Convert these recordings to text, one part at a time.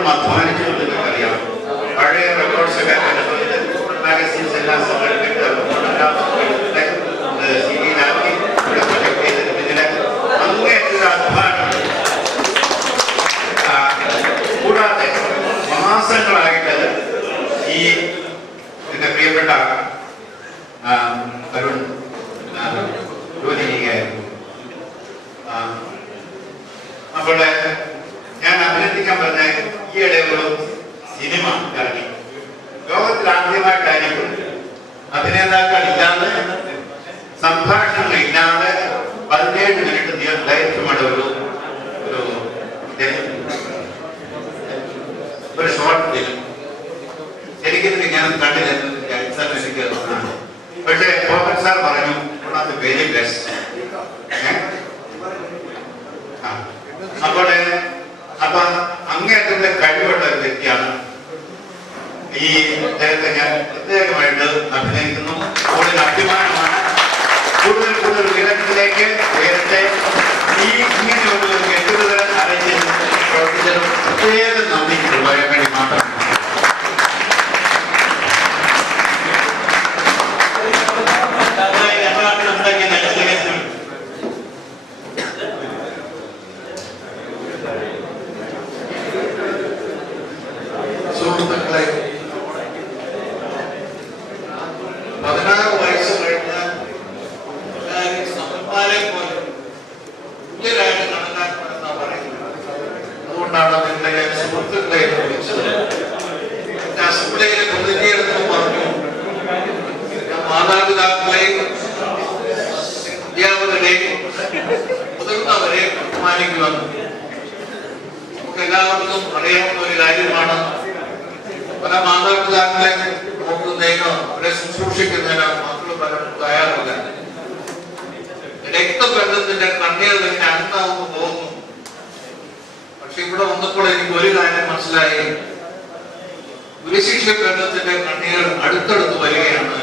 എത്രമാത്രം അധ്വാനിച്ചു നിങ്ങൾക്കറിയാം. പഴയ റെക്കോർഡ്സ് ഒക്കെ മാഗസീൻസ് എല്ലാം സംഘടിപ്പിച്ച് സീരിയലാക്കി പ്രൊജക്ട് ചെയ്തിട്ട് ഇതിന് അങ്ങേറ്റൊരു അധ്വാനം. കൂടാതെ മാസങ്ങളായിട്ട് ഈ എന്റെ പ്രിയപ്പെട്ട അരുൺ ജോലി ചെയ്യുകയായിരുന്നു. അപ്പോൾ ഞാൻ അഭിനന്ദിക്കാൻ പറഞ്ഞ ഈയിടെ ഒരു സിനിമ ഇറങ്ങി. ലോകത്തിൽ ആദ്യമായിട്ടായിരിക്കും അഭിനേതാക്കൾ ഇല്ലാതെ, സംഭാഷണങ്ങൾ ഇല്ലാതെ 17 മിനിറ്റ് ദൈർഘ്യമുള്ള ഒരു ഷോർട്ട് ഫിലിം. ശരിക്കും ഞാൻ കണ്ടില്ല, എനിക്ക് പക്ഷേ ഗോപൻ സാർ പറഞ്ഞു വെരി ബെസ്റ്റ്. അപ്പൊ അങ്ങേറ്റത്തിന്റെ കഴിവുള്ള ഒരു വ്യക്തിയാണ്. ഈ അദ്ദേഹത്തെ ഞാൻ പ്രത്യേകമായിട്ട് അഭിനയിക്കുന്നു. കൂടുതൽ അഭിമാനമാണ്. കൂടുതൽ ഉയരത്തിലേക്ക് ഉയരത്തെ. ഇങ്ങനെ ഒരു കെട്ടുകൾ അറേഞ്ച് പ്രവർത്തിച്ചതും പ്രത്യേക നന്ദി പറയാൻ വേണ്ടി മാത്രം. സുഹൃത്തുക്കളെ, 16 വയസ്സ് കഴിഞ്ഞ സമന്മാരെ പോലെ തുല്യരായിട്ട് കണക്കാക്കണമെന്നാണ് പറയുന്നത്. അതുകൊണ്ടാണ് നിന്റെ സുഹൃത്തുക്കളെ വിളിച്ചത്. അസംബ്ലിയിലെ പ്രതിനിധിയെടുത്ത് പറഞ്ഞു, ഞാൻ മാതാപിതാക്കളെയും അധ്യാപകരെയും മുതിർന്നവരെയും ബഹുമാനിക്കുമെന്ന്. നമുക്ക് എല്ലാവർക്കും അറിയാവുന്ന ഒരു കാര്യമാണ്. പല മാതാപിതാക്കളെ നോക്കുന്നതിനോ അവരെ ശുശ്രൂഷിക്കുന്നതിനോ മക്കൾ പലരും തയ്യാറില്ല. രക്തബന്ധത്തിന്റെ കണ്ണീർ തന്നെ അടുത്താവുന്നു പോകുന്നു. പക്ഷെ ഇവിടെ വന്നപ്പോൾ എനിക്ക് ഒരു കാര്യം മനസ്സിലായി. ഗുരുശിക്ഷ ബന്ധത്തിന്റെ കണ്ണീർ അടുത്തടുത്ത് വരികയാണ്.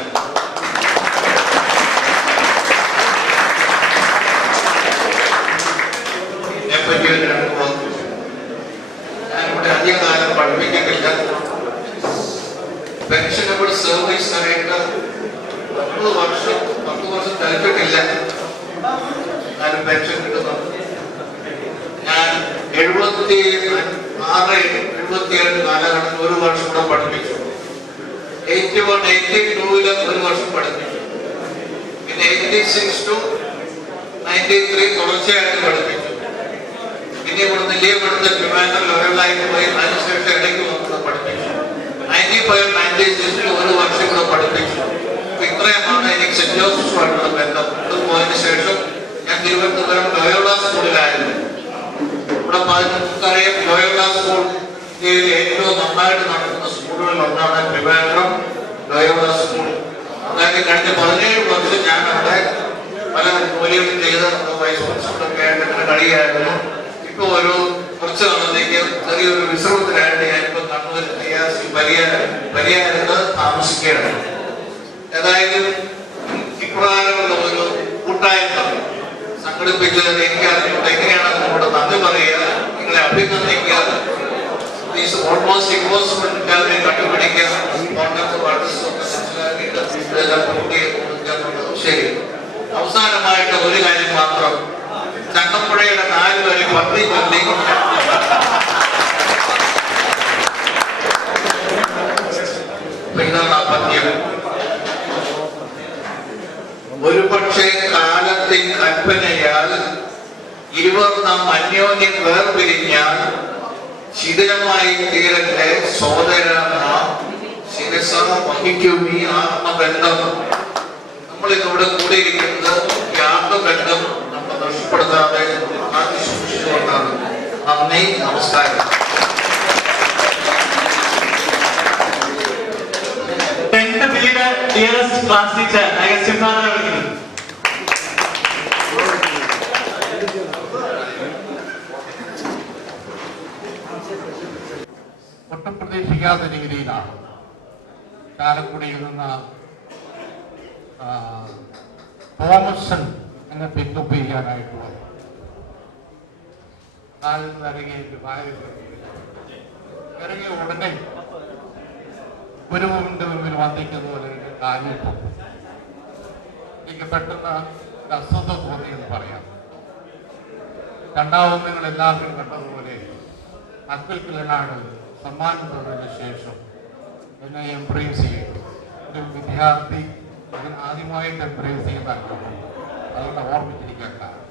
എന്നെപ്പറ്റി ഒരു 2 വാക്ക്. ഞാനിവിടെ അധികകാലം പഠിപ്പിക്കുന്നില്ല. പെൻഷനബിൾ സർവീസ് ആയിട്ട് 10 വർഷം തികച്ചിട്ടില്ല. ഞാനും പെൻഷൻ കിട്ടുന്നുണ്ട്. ഞാൻ 76, 77 കാലഘട്ടത്തിൽ 1 വർഷം കൂടെ പഠിപ്പിച്ചു. 81, 82 1 വർഷം പഠിപ്പിച്ചു. പിന്നെ 86 to 93 തുടർച്ചയായിട്ട് പഠിപ്പിച്ചു. പിന്നെ ഇവിടുന്ന് ലീവ് എടുത്ത് ട്രിവാൻഡ്രത്തിൽ ഒരാളായിട്ട് പോയി അതിനുശേഷം ഇടയ്ക്ക് വന്നത് പഠിപ്പിച്ചു. 95, 96 1 വർഷം കൂടെ പഠിപ്പിച്ചു. ഇത്രയുമാണ് എനിക്ക് സെന്റ് ജോസഫുമായിട്ടുള്ള ബന്ധം. ഇത് പോയതിനു ശേഷം ഞാൻ തിരുവനന്തപുരം ലോയോള സ്കൂളിലായിരുന്നു. ഇവിടെ നമുക്കറിയാം, ലോയോള സ്കൂൾ ഇന്ത്യയിൽ ഏറ്റവും നന്നായിട്ട് നടക്കുന്ന സ്കൂളുകളിൽ ഒന്നാണ് ട്രിവാൻഡ്രം ലോയോള സ്കൂൾ. അതായത് കഴിഞ്ഞ 17 വർഷം ഞാൻ അവിടെ പല ജോലികളും ചെയ്ത് വൈസ് പ്രിൻസിപ്പളൊക്കെ ആയിട്ട് അങ്ങനെ കഴിയായിരുന്നു. ഇപ്പൊ കുറച്ച് നാളത്തേക്ക് ചെറിയൊരു വിശ്രമത്തിലായിട്ട് ഞാനിപ്പോ കണ്ണൂർ പരിയാരത്ത് താമസിക്കുകയാണ്. ഏതായാലും ഇപ്രകാരമുള്ള ഒരു കൂട്ടായ്മ സംഘടിപ്പിച്ചത് എനിക്കറിഞ്ഞുകൊണ്ട് എങ്ങനെയാണ് നിങ്ങളോട് നന്ദി പറയുക, നിങ്ങളെ അഭിനന്ദിക്കുക. ഓൾമോസ്റ്റ് ഇമ്പോസിബിൾ കണ്ടുപിടിക്കുക. ശരി, അവസാനമായിട്ട് ഒരു കാര്യം മാത്രം. ചങ്ങമ്പുഴയുടെ 4 വരി പത്തി ചൊല്ലി ഇതാണ് ആ പദ്യം. ഒരു പക്ഷേ കാലത്തിൻ കൽപ്പനയാൽ ഇരുവർ നാം അന്യോന്യം വേർപിരിഞ്ഞാൽ ശിഥിലമായി തീരട്ടെ സോദര ശിരസ വഹിക്കും ഈ ആത്മബന്ധം. നമ്മളിവിടെ കൂടിയിരിക്കുന്നത് ഈ ആത്മബന്ധം നമ്മൾ നഷ്ടപ്പെടുത്താതെ സൂക്ഷിച്ചുകൊണ്ടാണ്. നന്ദി, നമസ്കാരം. ക്ലാസ് ടീച്ചർ ഒട്ടും പ്രതീക്ഷിക്കാത്ത രീതിയിലാണ് ചാലക്കുടിയിൽ നിന്ന് തോമസൻ എന്നെ പിക്കപ്പ് ചെയ്യാനായിട്ടുള്ളത്. നാലിൽ നിറങ്ങിയിട്ട് ഇറങ്ങിയ ഉടനെ ഗുരുവിന്റെ മുമ്പിൽ വന്നിക്കുന്ന പോലെ കാലിൽ പോകും. എനിക്ക് പെട്ടെന്ന് അസ്വസ്ഥ തോന്നിയെന്ന് പറയാം. രണ്ടാമത് നിങ്ങൾ എല്ലാവരും കണ്ടതുപോലെ അബ്ദുൽ കലാം സമ്മാനം തന്നതിന് ശേഷം എന്നെ എംബ്രേസ് ചെയ്തു. ഒരു വിദ്യാർത്ഥി അതിന് ആദ്യമായിട്ട് എംബ്രേസ് ചെയ്തതാണ്. അതുകൊണ്ട് ഓർമ്മിച്ചിരിക്കാൻ കാരണം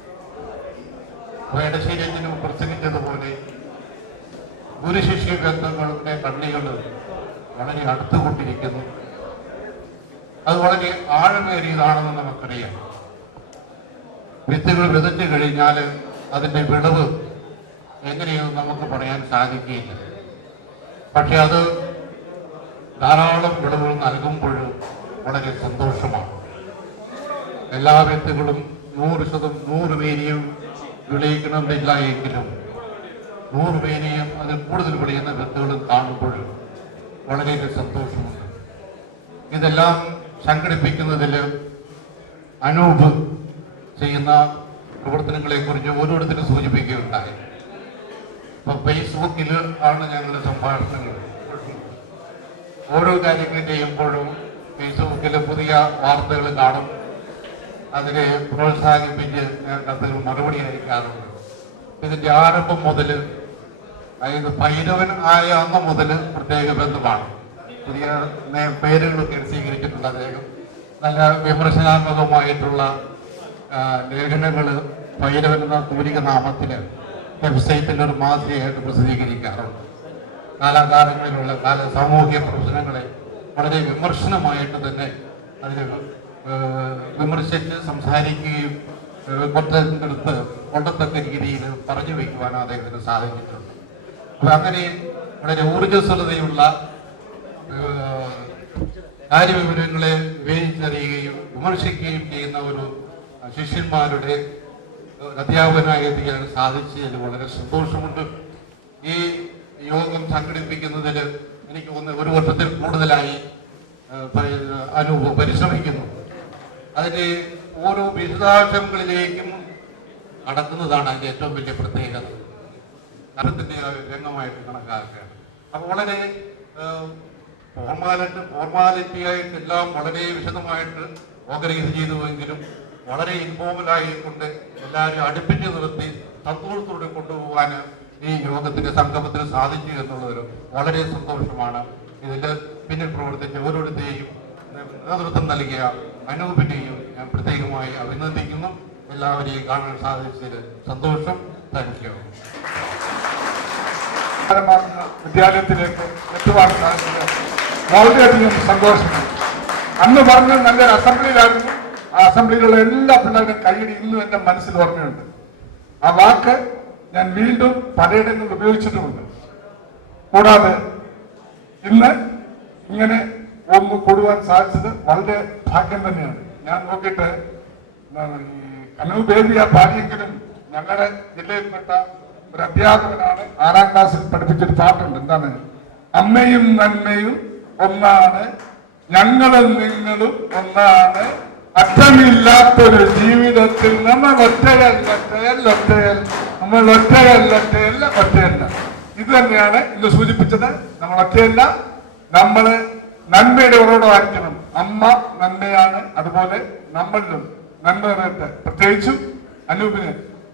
എടശ്ശേരിയച്ഛനും പ്രസംഗിച്ചതുപോലെ ഗുരുശിഷ്യ ബന്ധങ്ങളുടെ കണ്ണികൾ വളരെ അടുത്തുകൊണ്ടിരിക്കുന്നു. അത് വളരെ ആഴമേറിയതാണെന്ന് നമുക്കറിയാം. വിത്തുകൾ വിതച്ചു കഴിഞ്ഞാൽ അതിൻ്റെ വിളവ് എങ്ങനെയെന്ന് നമുക്ക് പറയാൻ സാധിക്കുകയില്ല. പക്ഷെ അത് ധാരാളം വിളവുകൾ നൽകുമ്പോൾ വളരെ സന്തോഷമാണ്. എല്ലാ വിത്തുകളും 100% വേരിയും വിളയിക്കണമെന്നില്ല എങ്കിലും 100 വേരിയും അതിൽ കൂടുതൽ വിളയുന്ന വിത്തുകളും കാണുമ്പോൾ വളരെയേറെ സന്തോഷമുണ്ട്. ഇതെല്ലാം സംഘടിപ്പിക്കുന്നതിൽ അനൂപ് ചെയ്യുന്ന പ്രവർത്തനങ്ങളെ കുറിച്ച് ഓരോരുത്തരും സൂചിപ്പിക്കുകയുണ്ടായി. ഇപ്പൊ ഫേസ്ബുക്കിൽ ആണ് ഞങ്ങളുടെ സംഭാഷണങ്ങൾ. ഓരോ കാര്യങ്ങൾ ചെയ്യുമ്പോഴും ഫേസ്ബുക്കിൽ പുതിയ വാർത്തകൾ കാണും. അതിനെ പ്രോത്സാഹിപ്പിച്ച് ഞാൻ കത്തുകൾ മറുപടി അയക്കാറുണ്ട്. ഇതിന്റെ ആരംഭം മുതൽ, അതായത് ഭൈരവൻ ആയ അന്ന് മുതൽ പ്രത്യേക ബന്ധമാണ്. പുതിയ പേരുകളൊക്കെ സ്വീകരിച്ചിട്ടുണ്ട്. അദ്ദേഹം നല്ല വിമർശനാത്മകമായിട്ടുള്ള ലേഖനങ്ങൾ ഭൈരവൻ എന്ന തൂലിക നാമത്തിൽ വെബ്സൈറ്റിൽ ഒരു മാസികയായിട്ട് പ്രസിദ്ധീകരിക്കാറുണ്ട്. കാലാകാലങ്ങളിലുള്ള സാമൂഹിക പ്രശ്നങ്ങളെ വളരെ വിമർശനമായിട്ട് തന്നെ അതിൽ വിമർശിച്ച് സംസാരിക്കുകയും കൊണ്ടെടുത്ത് കൊണ്ടത്തക്ക രീതിയിൽ പറഞ്ഞു വയ്ക്കുവാൻ അദ്ദേഹത്തിന് സാധിച്ചിട്ടുണ്ട്. അപ്പൊ അങ്ങനെ വളരെ ഊർജ്ജസ്വലതയുള്ള കാര്യവിവരങ്ങളെ വിവേചിച്ചറിയുകയും വിമർശിക്കുകയും ചെയ്യുന്ന ഒരു ശിഷ്യന്മാരുടെ അധ്യാപകനായി എത്തിക്കാൻ സാധിച്ചതിൽ വളരെ സന്തോഷമുണ്ട്. ഈ യോഗം സംഘടിപ്പിക്കുന്നതിൽ എനിക്ക് ഒരു വർഷത്തിൽ കൂടുതലായി അനൂപ് പരിശ്രമിക്കുന്നു. അതിന്റെ ഓരോ വിശദാംശങ്ങളിലേക്കും കടക്കുന്നതാണ് അതിന്റെ ഏറ്റവും വലിയ പ്രത്യേകത. തരത്തിന്റെ രംഗമായിട്ട് കണക്കാക്കുകയാണ്. അപ്പൊ വളരെ ഫോർമാലിറ്റി ആയിട്ട് എല്ലാം വളരെ വിശദമായിട്ട് ഓർഗനൈസ് ചെയ്തുവെങ്കിലും വളരെ ഇൻഫോർമലായിക്കൊണ്ട് എല്ലാവരും അടുപ്പിച്ച് നിർത്തി സന്തോഷത്തോടെ കൊണ്ടുപോകാൻ ഈ യോഗത്തിന്റെ സംഗമത്തിന് സാധിച്ചു എന്നുള്ളതൊരു വളരെ സന്തോഷമാണ്. ഇതിൽ പിന്നിൽ പ്രവർത്തിച്ച ഓരോരുത്തരെയും നേതൃത്വം നൽകിയ അനൂപിനെയും ഞാൻ പ്രത്യേകമായി അഭിനന്ദിക്കുന്നു. എല്ലാവരെയും കാണാൻ സാധിച്ചതിൽ സന്തോഷം. Thank you. വിദ്യാലയത്തിലേക്ക് എത്തുവാൻ സാധിച്ചത് വളരെയധികം സന്തോഷമുണ്ട്. അന്ന് പറഞ്ഞ നല്ലൊരു അസംബ്ലിയിലായിരുന്നു. ആ അസംബ്ലിയിലുള്ള എല്ലാ പിള്ളേരും കൈയടി ഇന്നും എന്റെ മനസ്സിൽ ഓർമ്മയുണ്ട്. ആ വാക്ക് ഞാൻ വീണ്ടും പലയിടങ്ങളിൽ ഉപയോഗിച്ചിട്ടുമുണ്ട്. കൂടാതെ ഇന്ന് ഇങ്ങനെ ഒന്ന് കൂടുവാൻ സാധിച്ചത് വളരെ ഭാഗ്യം തന്നെയാണ്. ഞാൻ നോക്കിയിട്ട് അനൂപേരിയ ഭാര്യയെങ്കിലും ഞങ്ങളുടെ ജില്ലയിൽപ്പെട്ട ഒരു അധ്യാപകനാണ്. 6ാം ക്ലാസ്സിൽ പഠിപ്പിച്ചൊരു പാട്ടുണ്ട്. എന്താണ്? അമ്മയും നന്മയും ഒന്നാണ്, ഞങ്ങളും നിങ്ങളും ഒന്നാണ്, അറ്റമില്ലാത്തൊരു ജീവിതത്തിൽ നമ്മൾ ഒറ്റയല്ല. ഇത് തന്നെയാണ് ഇന്ന് സൂചിപ്പിച്ചത്. നമ്മൾ ഒറ്റയല്ല, നമ്മള് നന്മയുടെ ഉറവിടമായിരിക്കണം. അമ്മ നന്മയാണ്, അതുപോലെ നമ്മളിലും നന്മ നിറയട്ടെ. പ്രത്യേകിച്ചും അനൂപിന്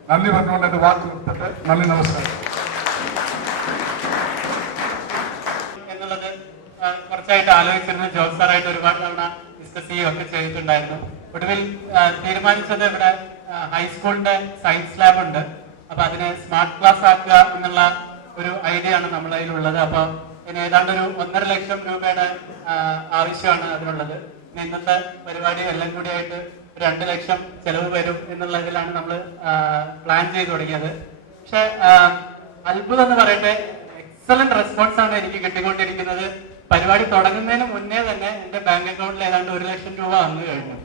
നന്ദി പറഞ്ഞുകൊണ്ട് എന്റെ വാക്ക് നിർത്തട്ടെ. നന്ദി, നമസ്കാരം. എന്നുള്ളത് കുറച്ചായിട്ട് ആലോചിച്ചിരുന്നു. ജോബ് സാറായിട്ട് ഒരുപാട് തവണ ഡിസ്കസ് ചെയ്യുകയൊക്കെ ചെയ്തിട്ടുണ്ടായിരുന്നു. ഒടുവിൽ തീരുമാനിച്ചത് ഇവിടെ ഹൈസ്കൂളിന്റെ സയൻസ് ലാബ് ഉണ്ട്. അപ്പൊ അതിനെ സ്മാർട്ട് ക്ലാസ് ആക്കുക എന്നുള്ള ഒരു ഐഡിയ ആണ് നമ്മളെ കയ്യിലുള്ളത്. അപ്പൊ ഇതിന് ഏതാണ്ട് ഒരു 1.5 ലക്ഷം രൂപയുടെ ആവശ്യമാണ് അതിനുള്ളത്. ഇന്നത്തെ പരിപാടി എല്ലാം കൂടി ആയിട്ട് 2 ലക്ഷം ചെലവ് വരും എന്നുള്ള ഇതിലാണ് നമ്മൾ പ്ലാൻ ചെയ്ത് തുടങ്ങിയത്. പക്ഷെ അത്ഭുതം എന്ന് പറയട്ടെ, എക്സലന്റ് റെസ്പോൺസ് ആണ് എനിക്ക് കിട്ടിക്കൊണ്ടിരിക്കുന്നത്. പരിപാടി തുടങ്ങുന്നതിന് മുന്നേ തന്നെ എന്റെ ബാങ്ക് അക്കൗണ്ടിൽ ഏതാണ്ട് 1 ലക്ഷം രൂപ വന്നു കഴിഞ്ഞു.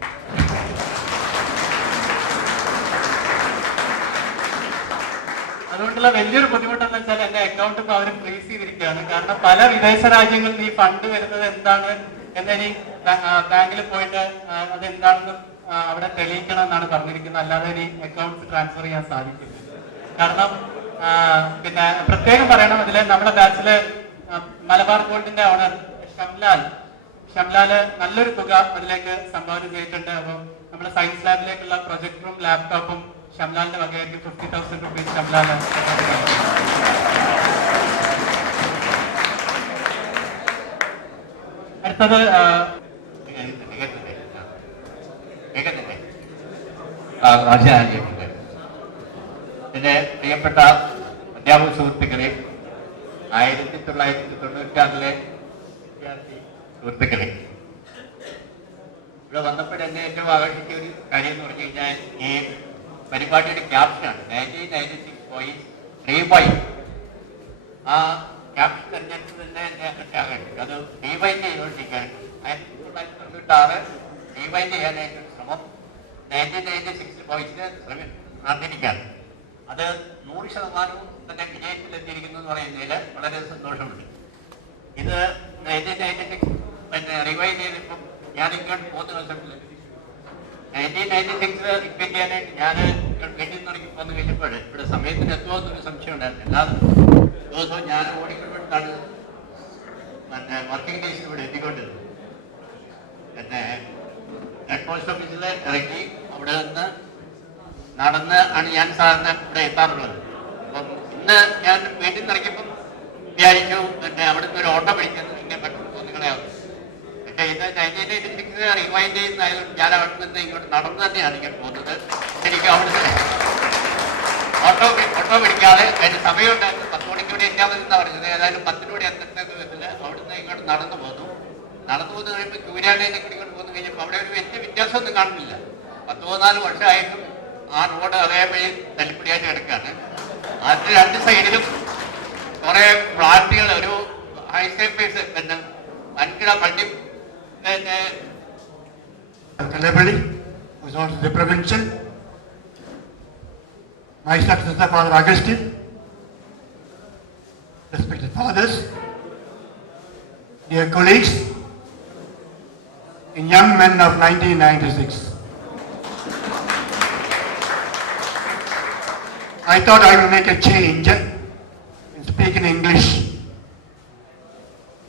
അതുകൊണ്ടുള്ള വലിയൊരു ബുദ്ധിമുട്ടെന്ന് വെച്ചാൽ എന്റെ അക്കൗണ്ട് ഇപ്പൊ അവർ ഫ്രീസ് ചെയ്തിരിക്കുകയാണ്. കാരണം പല വിദേശ രാജ്യങ്ങളിൽ ഈ ഫണ്ട് വരുന്നത് എന്താണ് എന്നെനി ബാങ്കിൽ പോയിട്ട് അതെന്താണെന്ന് അവിടെ തെളിയിക്കണം എന്നാണ് പറഞ്ഞിരിക്കുന്നത്. അല്ലാതെ ഇനി അക്കൗണ്ട്സ് ട്രാൻസ്ഫർ ചെയ്യാൻ സാധിക്കില്ല. കാരണം പിന്നെ പ്രത്യേകം പറയണം, അതില് നമ്മുടെ ബാച്ചില് മലബാർ ഗോൾഡിന്റെ ഓണർ ഷംലാല് നല്ലൊരു തുക അതിലേക്ക് സംഭാവന ചെയ്തിട്ടുണ്ട്. അപ്പോൾ നമ്മുടെ സയൻസ് ലാബിലേക്കുള്ള പ്രൊജക്ടറും ലാപ്ടോപ്പും ഷംലാലിന്റെ വകയായിരിക്കും. 50,000 റുപ്പീസ് ഷംലാല്. അടുത്തത് എന്റെ പ്രിയപ്പെട്ട അധ്യാപക സുഹൃത്തുക്കളെ, 1996 വിദ്യാർത്ഥി സുഹൃത്തുക്കളെ, ഇവിടെ വന്നപ്പോൾ എന്നെ ഏറ്റവും ആകർഷിച്ച ഒരു കാര്യം എന്ന് പറഞ്ഞു കഴിഞ്ഞാൽ ഈ പരിപാടിയുടെ ക്യാപ്ഷനാണ്. 1996 ബോയ്സ് റീബൈൻ. ആ ക്യാപ്ഷൻ തെരഞ്ഞെടുപ്പ് തന്നെ എന്നെ ആകർഷിച്ചു. അത് റീബൈൻ ചെയ്തുകൊണ്ടിരിക്കുകയാണ്. 1996 റീബൈൻ ചെയ്യാനായിട്ടൊരു ശ്രമം 1996 ബോയ്സിന് നടന്നിരിക്കുകയാണ്. അത് 100% തന്നെ വിജയത്തിലെത്തിയിരിക്കുന്നു എന്ന് പറയുന്നതിൽ വളരെ സന്തോഷമുണ്ട്. ഇത് 1996 പിന്നെ റിവൈവ് ചെയ്തിപ്പം ഞാൻ ഇങ്ങോട്ട് പോകുന്ന ദിവസത്തിൽ 1996 റിപ്പീറ്റ് ചെയ്യാനായിട്ട് ഞാൻ വീട്ടിൽ നിന്ന് ഇറങ്ങി പോന്ന് കഴിഞ്ഞപ്പോൾ ഇവിടെ സമയത്തിന് എത്തുമോ എന്നൊരു സംശയം ഉണ്ടായിരുന്നു. എല്ലാ ദിവസവും ഞാൻ ഓടിക്കൊണ്ടിട്ടാണ് പിന്നെ വർക്കിംഗ് ഡേയ്സിൽ ഇവിടെ എത്തിക്കൊണ്ടിരുന്നത്. പിന്നെ ഹെഡ് പോസ്റ്റ് ഓഫീസിൽ ഇറങ്ങി അവിടെ നിന്ന് നടന്ന് ആണ് ഞാൻ സാധാരണ ഇവിടെ എത്താറുള്ളത്. അപ്പം ഇന്ന് ഞാൻ വീട്ടിൽ നിന്ന് ഇറങ്ങിയപ്പം വിചാരിച്ചു പിന്നെ അവിടെ നിന്ന് ഒരു ഓട്ടോ പിടിക്കുന്നത് ഇങ്ങനെ പറ്റുമ്പോൾ നിങ്ങളെയാവും. പക്ഷേ ഇത് 1986 റിവൈൻഡ് ചെയ്യുന്നതായാലും ഞാൻ അവിടെ നിന്ന് ഇങ്ങോട്ട് നടന്നു തന്നെയാണ് ഇങ്ങോട്ട് പോകുന്നത്. ശരിക്കും അവിടുന്ന് ഓട്ടോ പിടിക്കാതെ അതിന് സമയമുണ്ടായിരുന്നു. 10 മണിക്ക് കൂടി എത്താൻ മതി എന്നാണ് പറഞ്ഞത്. ഏതായാലും 10 കൂടി എത്തേണ്ട വിധത്തിൽ അവിടുന്ന് ഇങ്ങോട്ട് നടന്നു പോന്നു കഴിയുമ്പോൾ ക്യൂരാലയിലേക്ക് ഇങ്ങോട്ട് പോന്നു കഴിഞ്ഞപ്പോൾ അവിടെ ഒരു വലിയ വ്യത്യാസമൊന്നും കാണുന്നില്ല. 14 വർഷമായിട്ടും ആ റോഡ് അതേപടി തല്ലിപ്പിടിയായിട്ട് കിടക്കുകയാണ്. അതിന് 2 സൈഡിലും കുറെ ഫ്ലാറ്റുകൾ, ഒരു ഹൈസ്കേപ്പേഴ്സ്, പിന്നെ വൻകിട പള്ളി, പിന്നെ Kalabali, who is also the provincial. My successor, Father Augustine, respected fathers, dear colleagues, and young men of 1996. I thought I will make a change and speak in English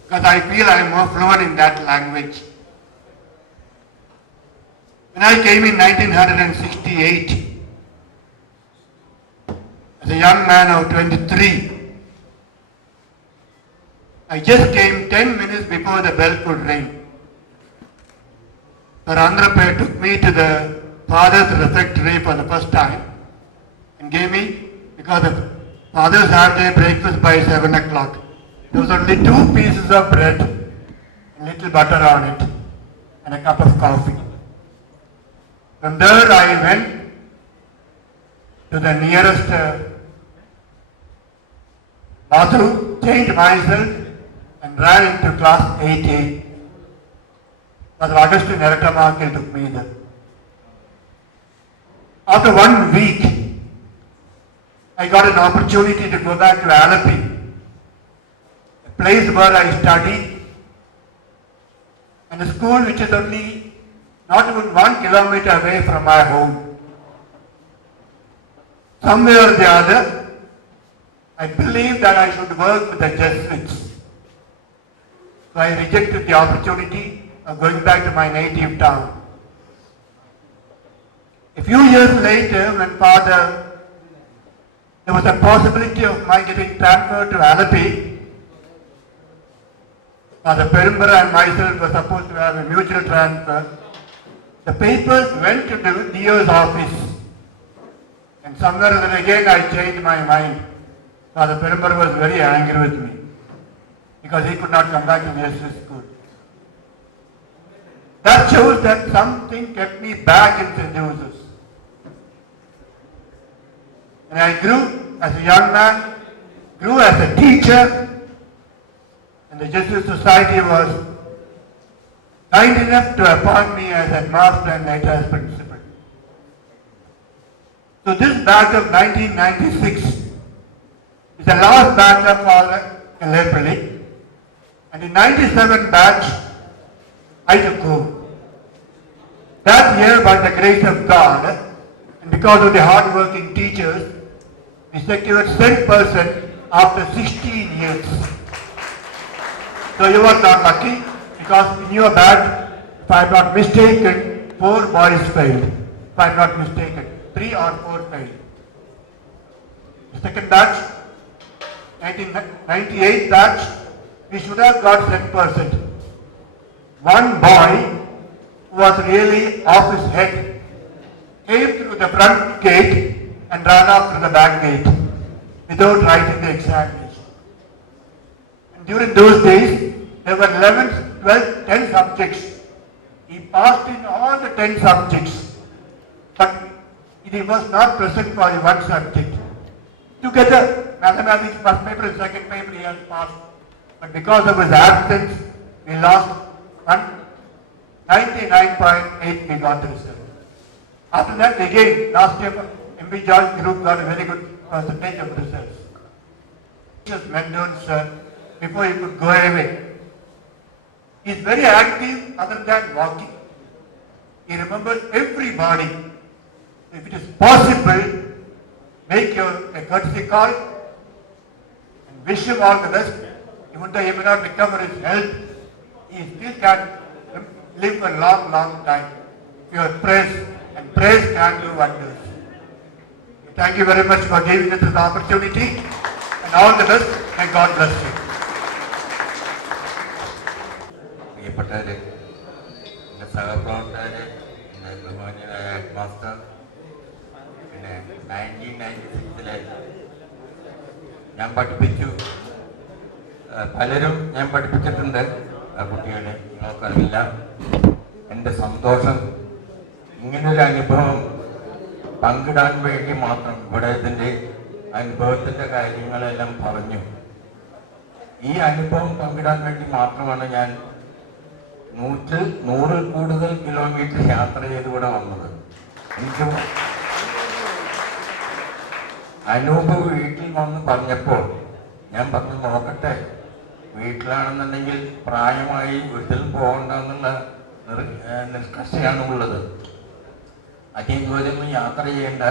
because I feel I am more fluent in that language. When I came in 1968, as a young man of 23, I just came 10 minutes before the bell could ring. Sir Andrapay took me to the father's refectory for the first time and gave me, because the fathers have their breakfast by 7 o'clock. There was only 2 pieces of bread and little butter on it and a cup of coffee. From there I went to the nearest bathroom, changed myself and ran into class 8A. Father Augustine Eratamakil took me there. After 1 week, I got an opportunity to go back to Alleppey, a place where I studied, and a school which is only not even 1 kilometer away from my home. Somewhere or the other, I believed that I should work with the Jesuits. So I rejected the opportunity of going back to my native town. A few years later, when there was a possibility of my getting transferred to Alleppey, Father Perumbara and myself were supposed to have a mutual transfer. The papers went to the DO's office, and somewhere or other again I changed my mind. Father Perumbara was very angry with me because he could not come back to the SS school. That shows that something kept me back in St. Joseph's. And I grew as a young man, grew as a teacher, and the Jesuit Society was kind enough to appoint me as a master and later as principal. So this batch of 1996 is the last batch of Father Kalabali, and the 97 batch I took home. That year, by the grace of God, and because of the hard-working teachers, we secured 10% after 16 years. So you are not lucky because in your batch, if I am not mistaken, 4 boys failed. If I am not mistaken, 3 or 4 failed. The second batch, 1998 batch, we should have got 10%. One boy who was really off his head came through the front gate and ran off through the back gate without writing the examination. And during those days, there were 11, 12, 10 subjects. He passed in all the 10 subjects, but he was not present for one subject. Together, mathematics first paper and second paper he has passed, but because of his absence, we lost 99.8 we got the result. After that, again, last year, MB George group got a very good percentage of results. Just Mendon, sir, before he could go away. He is very active other than walking. He remembers everybody. If it is possible, make a courtesy call and wish him all the best. Even though he may not recover his health, he still can live for a long, long time. Your praise, and praise can do wonders. Thank you very much for giving us this opportunity, and all the best, and God bless you. പ്രിയപ്പെട്ടവരെ, എൻ്റെ സഹപ്രവർത്തകരെ, എൻ്റെ ബഹുമാന്യനായ head master, പിന്നെ 1996 ഞാൻ പഠിപ്പിച്ചു. പലരും ഞാൻ പഠിപ്പിച്ചിട്ടുണ്ട് ആ കുട്ടികളെ, നിങ്ങൾക്കറിയില്ല. എൻ്റെ സന്തോഷം ഇങ്ങനൊരു അനുഭവം പങ്കിടാൻ വേണ്ടി മാത്രം ഇവിടെ ഇതിൻ്റെ അനുഭവത്തിൻ്റെ കാര്യങ്ങളെല്ലാം പറഞ്ഞു. ഈ അനുഭവം പങ്കിടാൻ വേണ്ടി മാത്രമാണ് ഞാൻ 100 കൂടുതൽ കിലോമീറ്റർ യാത്ര ചെയ്ത് ഇവിടെ വന്നത്. എനിക്ക് അനൂപ് വീട്ടിൽ വന്ന് പറഞ്ഞപ്പോൾ ഞാൻ പറഞ്ഞു, നോക്കട്ടെ, വീട്ടിലാണെന്നുണ്ടെങ്കിൽ പ്രായമായി വീട്ടിൽ പോകണ്ടെന്നുള്ള നിഷ്കർഷയാണ് ഉള്ളത്. അധികം ദൂരമൊന്നും യാത്ര ചെയ്യേണ്ട,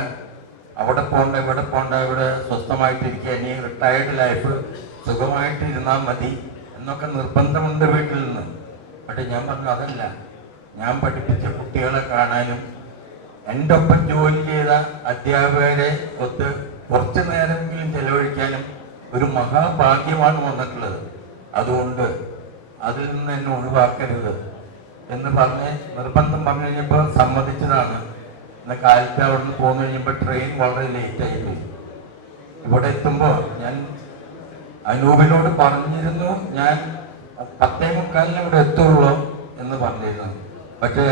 അവിടെ പോകണ്ട, ഇവിടെ പോകണ്ട, ഇവിടെ സ്വസ്ഥമായിട്ടിരിക്കുക, ഇനി റിട്ടയർഡ് ലൈഫ് സുഖമായിട്ടിരുന്നാൽ മതി എന്നൊക്കെ നിർബന്ധമുണ്ട് വീട്ടിൽ നിന്ന്. പക്ഷെ ഞാൻ പറഞ്ഞു, അതല്ല, ഞാൻ പഠിപ്പിച്ച കുട്ടികളെ കാണാനും എൻ്റെ ഒപ്പം ജോലി ചെയ്ത അധ്യാപകരെ ഒത്ത് കുറച്ചു നേരമെങ്കിലും ചെലവഴിക്കാനും ഒരു മഹാഭാഗ്യമാണ് വന്നിട്ടുള്ളത്. അതുകൊണ്ട് അതിൽ നിന്ന് എന്നെ ഒഴിവാക്കരുത് എന്ന് പറഞ്ഞ് നിർബന്ധം പറഞ്ഞു കഴിഞ്ഞപ്പോൾ സമ്മതിച്ചതാണ്. ഇന്ന് കാലത്ത് അവിടെ നിന്ന് പോന്നു കഴിഞ്ഞപ്പോൾ ട്രെയിൻ വളരെ ലേറ്റായിപ്പോയി. ഇവിടെ എത്തുമ്പോൾ ഞാൻ അനൂപിനോട് പറഞ്ഞിരുന്നു, ഞാൻ 10:45 ഇവിടെ എത്തുള്ളൂ എന്ന് പറഞ്ഞിരുന്നു. പക്ഷേ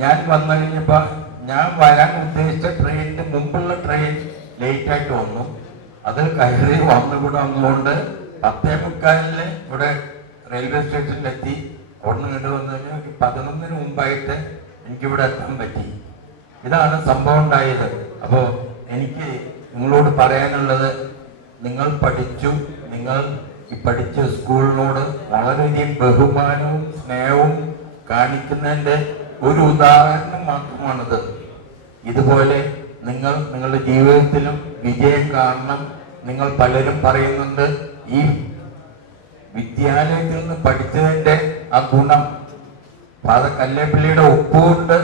ഞാൻ വന്നു കഴിഞ്ഞപ്പോൾ ഞാൻ വരാൻ ഉദ്ദേശിച്ച ട്രെയിനിൻ്റെ മുമ്പുള്ള ട്രെയിൻ ലേറ്റായിട്ട് വന്നു. അത് കയറി ഇവിടെ വന്നുകൊണ്ട് 10:45 ഇവിടെ റെയിൽവേ സ്റ്റേഷനിലെത്തി. അവിടെ നിന്ന് ഇങ്ങോട്ട് വന്നു കഴിഞ്ഞാൽ 11 മുമ്പായിട്ട് എനിക്കിവിടെ എത്താൻ പറ്റി. ഇതാണ് സംഭവം ഉണ്ടായത്. അപ്പോൾ എനിക്ക് നിങ്ങളോട് പറയാനുള്ളത്, നിങ്ങൾ പഠിച്ചു, നിങ്ങൾ ഈ പഠിച്ച സ്കൂളിനോട് വളരെയധികം ബഹുമാനവും സ്നേഹവും കാണിക്കുന്നതിൻ്റെ ഒരു ഉദാഹരണം മാത്രമാണിത്. ഇതുപോലെ നിങ്ങൾ നിങ്ങളുടെ ജീവിതത്തിലും വിജയം കാണണം. നിങ്ങൾ പലരും പറയുന്നുണ്ട്, ഈ വിദ്യാലയത്തിൽ നിന്ന് പഠിച്ചതിൻ്റെ ആ ഗുണം, ഫാദർ കല്ലേപ്പള്ളിയുടെ ഒപ്പുകൊണ്ട്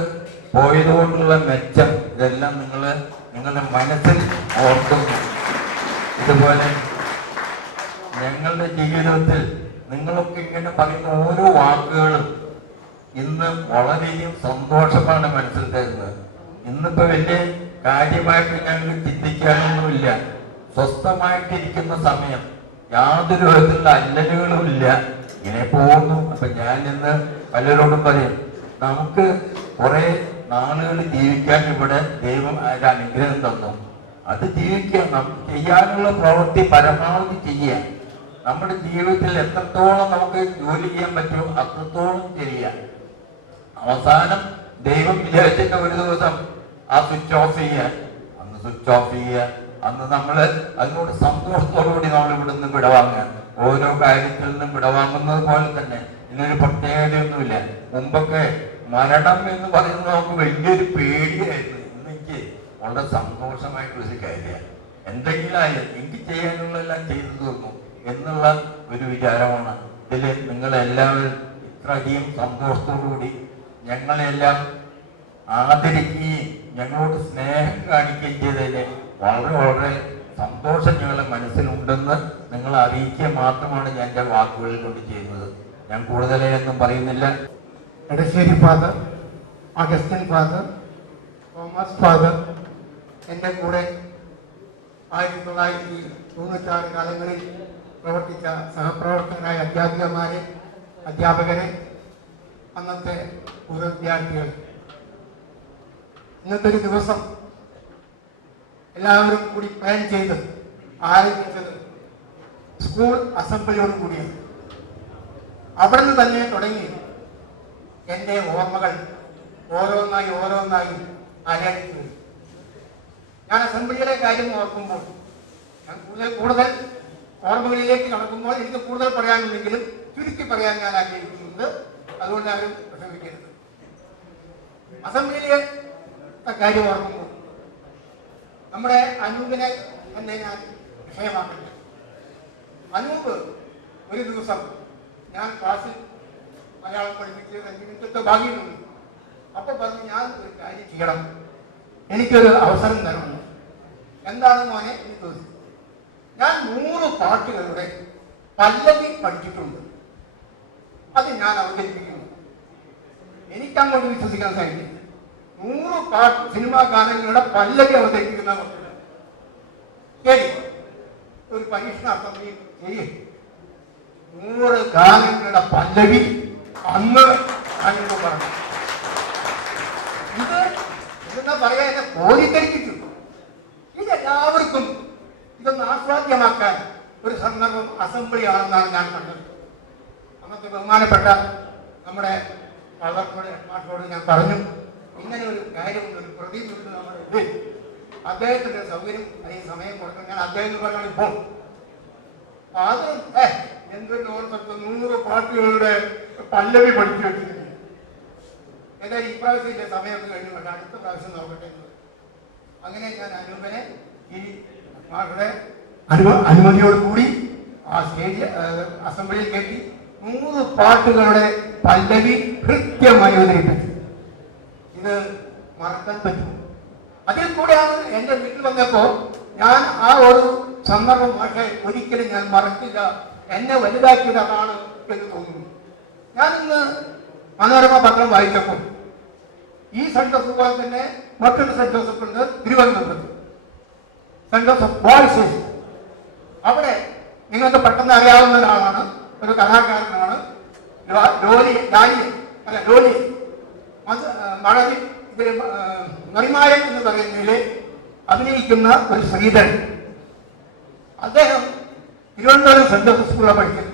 പോയതുകൊണ്ടുള്ള മെച്ചം, ഇതെല്ലാം നിങ്ങളുടെ മനസ്സിൽ ഓർക്കുന്നു. ഇതുപോലെ ഞങ്ങളുടെ ജീവിതത്തിൽ നിങ്ങളൊക്കെ ഇങ്ങനെ പറയുന്ന ഓരോ വാക്കുകളും ഇന്ന് വളരെയധികം സന്തോഷമാണ് മനസ്സിൽ തരുന്നത്. ഇന്നിപ്പോ വലിയ കാര്യമായിട്ട് ഞങ്ങൾ ചിന്തിക്കാനൊന്നുമില്ല. സ്വസ്ഥമായിട്ടിരിക്കുന്ന സമയം, യാതൊരു വിധത്തിലുള്ള അല്ലലുകളും ഇല്ല, ഇങ്ങനെ പോകുന്നു. അപ്പൊ ഞാൻ ഇന്ന് പലരോടും പറയും, നമുക്ക് കുറെ നാളുകൾ ജീവിക്കാൻ ഇവിടെ ദൈവം ഒരു അനുഗ്രഹം തന്നു. അത് ജീവിക്കുക, നമുക്ക് ചെയ്യാനുള്ള പ്രവൃത്തി പരമാവധി ചെയ്യുക. നമ്മുടെ ജീവിതത്തിൽ എത്രത്തോളം നമുക്ക് ജോലി ചെയ്യാൻ പറ്റുമോ അത്രത്തോളം ചെയ്യുക. അവസാനം ദൈവം വിചാരിച്ചിട്ട് ഒരു ദിവസം ആ സ്വിച്ച് ഓഫ് ചെയ്യാൻ, അന്ന് സ്വിച്ച് ഓഫ് ചെയ്യുക. അന്ന് നമ്മൾ അതിനോട് സന്തോഷത്തോടുകൂടി നമ്മൾ ഇവിടെ നിന്ന് വിടവാങ്ങുക. ഓരോ കാര്യത്തിൽ നിന്നും വിടവാങ്ങുന്നത് പോലെ തന്നെ ഇതിനൊരു പ്രത്യേകതയൊന്നുമില്ല. മുമ്പൊക്കെ മരണം എന്ന് പറയുന്നത് നമുക്ക് വലിയൊരു പേടിയായിരുന്നു. ഇന്ന് എനിക്ക് വളരെ സന്തോഷമായിട്ടുള്ളൊരു കാര്യമാണ്. എന്തെങ്കിലും ആയാലും എനിക്ക് ചെയ്യാനുള്ളതെല്ലാം ചെയ്തു തീർന്നു എന്നുള്ള ഒരു വിചാരമാണ്. ഇതിൽ നിങ്ങളെല്ലാവരും ഇത്രയധികം സന്തോഷത്തോടുകൂടി ഞങ്ങളെല്ലാം ആദരിക്കുകയും ഞങ്ങളോട് സ്നേഹം കാണിക്കുകയും ചെയ്തതിന് വളരെ വളരെ സന്തോഷം ഞങ്ങളുടെ മനസ്സിലുണ്ടെന്ന് നിങ്ങളെ അറിയിക്കുക മാത്രമാണ് ഞാൻ എൻ്റെ വാക്കുകളിൽ കൊണ്ട് ചെയ്യുന്നത്. ഞാൻ കൂടുതലായൊന്നും പറയുന്നില്ല. Edassery father, Augustine father, Thomas father, എൻ്റെ കൂടെ 1996 കാലങ്ങളിൽ പ്രവർത്തിച്ച സഹപ്രവർത്തകരായ അധ്യാപകരെ, അന്നത്തെ പൂർവ്വ വിദ്യാർത്ഥികൾ, ഇന്നത്തെ ഒരു ദിവസം എല്ലാവരും കൂടി പ്ലാൻ ചെയ്ത് ആരംഭിച്ചത് സ്കൂൾ അസംബ്ലിയോട് കൂടിയാണ്. അവിടെ നിന്ന് തന്നെ തുടങ്ങി എൻ്റെ ഓർമ്മകൾ ഓരോന്നായി ആരാധിച്ചു. ഞാൻ അസംബ്ലിയുടെ കാര്യം ഓർക്കുമ്പോൾ, ഞാൻ കൂടുതൽ ഓർമ്മകളിലേക്ക് കടക്കുമ്പോൾ എനിക്ക് കൂടുതൽ പറയാനുണ്ടെങ്കിലും ചുരുക്കി പറയാൻ ഞാൻ ആഗ്രഹിക്കുന്നുണ്ട്. അതുകൊണ്ട് ആരും വിഷമിക്കരുത്. അസംബ്ലിയിലെ കാര്യം ഓർക്കുമ്പോൾ നമ്മുടെ അനൂപിനെ തന്നെ ഞാൻ വിഷയമാക്കുന്നത്. അനൂപ് ഒരു ദിവസം ഞാൻ ക്ലാസ്സിൽ മലയാളം പഠിപ്പിച്ച് 5 മിനിറ്റത്തെ ഭാഗ്യമുണ്ട്. അപ്പൊ പറഞ്ഞു, ഞാൻ ഒരു കാര്യം ചെയ്യണം, എനിക്കൊരു അവസരം തരണം. എന്താണ് മോനെ എന്ന് ചോദിച്ചു. ഞാൻ 100 പാട്ടുകളുടെ പല്ലവി പഠിച്ചിട്ടുണ്ട്, അത് ഞാൻ അവതരിപ്പിക്കുന്നു. എനിക്കങ്ങോട്ട് വിശ്വസിക്കാൻ സാധിക്കില്ല. 100 സിനിമാ ഗാനങ്ങളുടെ പല്ലവി അവതരിപ്പിക്കുന്ന ശരി, ഒരു പരീക്ഷണാർത്ഥം ചെയ്യേ. 100 ഗാനങ്ങളുടെ പല്ലവി അന്ന് അനുഭവം പറഞ്ഞു. ഇതെന്താ പറയാ, എന്നെ കോരിത്തരിപ്പിച്ചു. ഇതെല്ലാവർക്കും ഇതൊന്ന് ആസ്വാദ്യമാക്കാൻ ഒരു സന്ദർഭം അസംബ്ലിയാണെന്നാണ് ഞാൻ കണ്ടത്. അന്നത്തെ ബഹുമാനപ്പെട്ട നമ്മുടെ മാഷോട് ഞാൻ പറഞ്ഞു, ഇങ്ങനെ ഒരു കാര്യമുണ്ട്, ഒരു പ്രതിനിധി നമ്മുടെ ഇത്, അദ്ദേഹത്തിന്റെ സൗകര്യം അല്ലെങ്കിൽ സമയം കൊടുക്കാൻ ഞാൻ അദ്ദേഹം പറഞ്ഞാൽ ഇപ്പോൾ അത് എന്തൊരു ഓർമ്മത്ത് 100 പാട്ടുകളുടെ പല്ലവി പഠിച്ചു വെച്ചിട്ടുണ്ട്. എന്തായാലും ഇപ്രാവശ്യം ഇല്ല, സമയമൊക്കെ കഴിഞ്ഞു, പക്ഷെ അടുത്ത പ്രാവശ്യം നോക്കട്ടെ. അങ്ങനെ ഞാൻ അനൂപനെ ഈ മാഷുടെ അനുമതിയോടുകൂടി ആ സ്റ്റേജ് അസംബ്ലിയിൽ കയറ്റി 100 പാട്ടുകളുടെ പല്ലവി കൃത്യമായി അവതരിപ്പിച്ചു. ഇത് മറക്കാൻ പറ്റും. അതിൽ കൂടെയാണ് എൻ്റെ വീട്ടിൽ വന്നപ്പോ ഞാൻ ആ ഒരു സന്ദർഭം പക്ഷേ ഒരിക്കലും ഞാൻ മറക്കില്ല. എന്നെ വലുതാക്കിയത് അതാണ് എന്ന് തോന്നുന്നു. ഞാൻ ഇന്ന് മനോരമ പത്രം വായിച്ചപ്പോൾ ഈ സെന്റ് ജോസഫ് പോലെ തന്നെ മറ്റൊരു സെന്റ് ജോസഫ് ഉണ്ട് തിരുവനന്തപുരത്ത്, സെന്റ് ജോസഫ് ബോയ്സ്. അവിടെ നിങ്ങൾക്ക് പെട്ടെന്ന് അറിയാവുന്ന ഒരാളാണ്, ഒരു കലാകാരനാണ്, ലോലി മഴവിൽ മറിമായം എന്ന് പറയുന്നതിൽ അഭിനയിക്കുന്ന ഒരു ശ്രീധരൻ. അദ്ദേഹം തിരുവനന്തപുരം സെന്റ് ജോസഫ് സ്കൂളിലാണ് പഠിച്ചത്.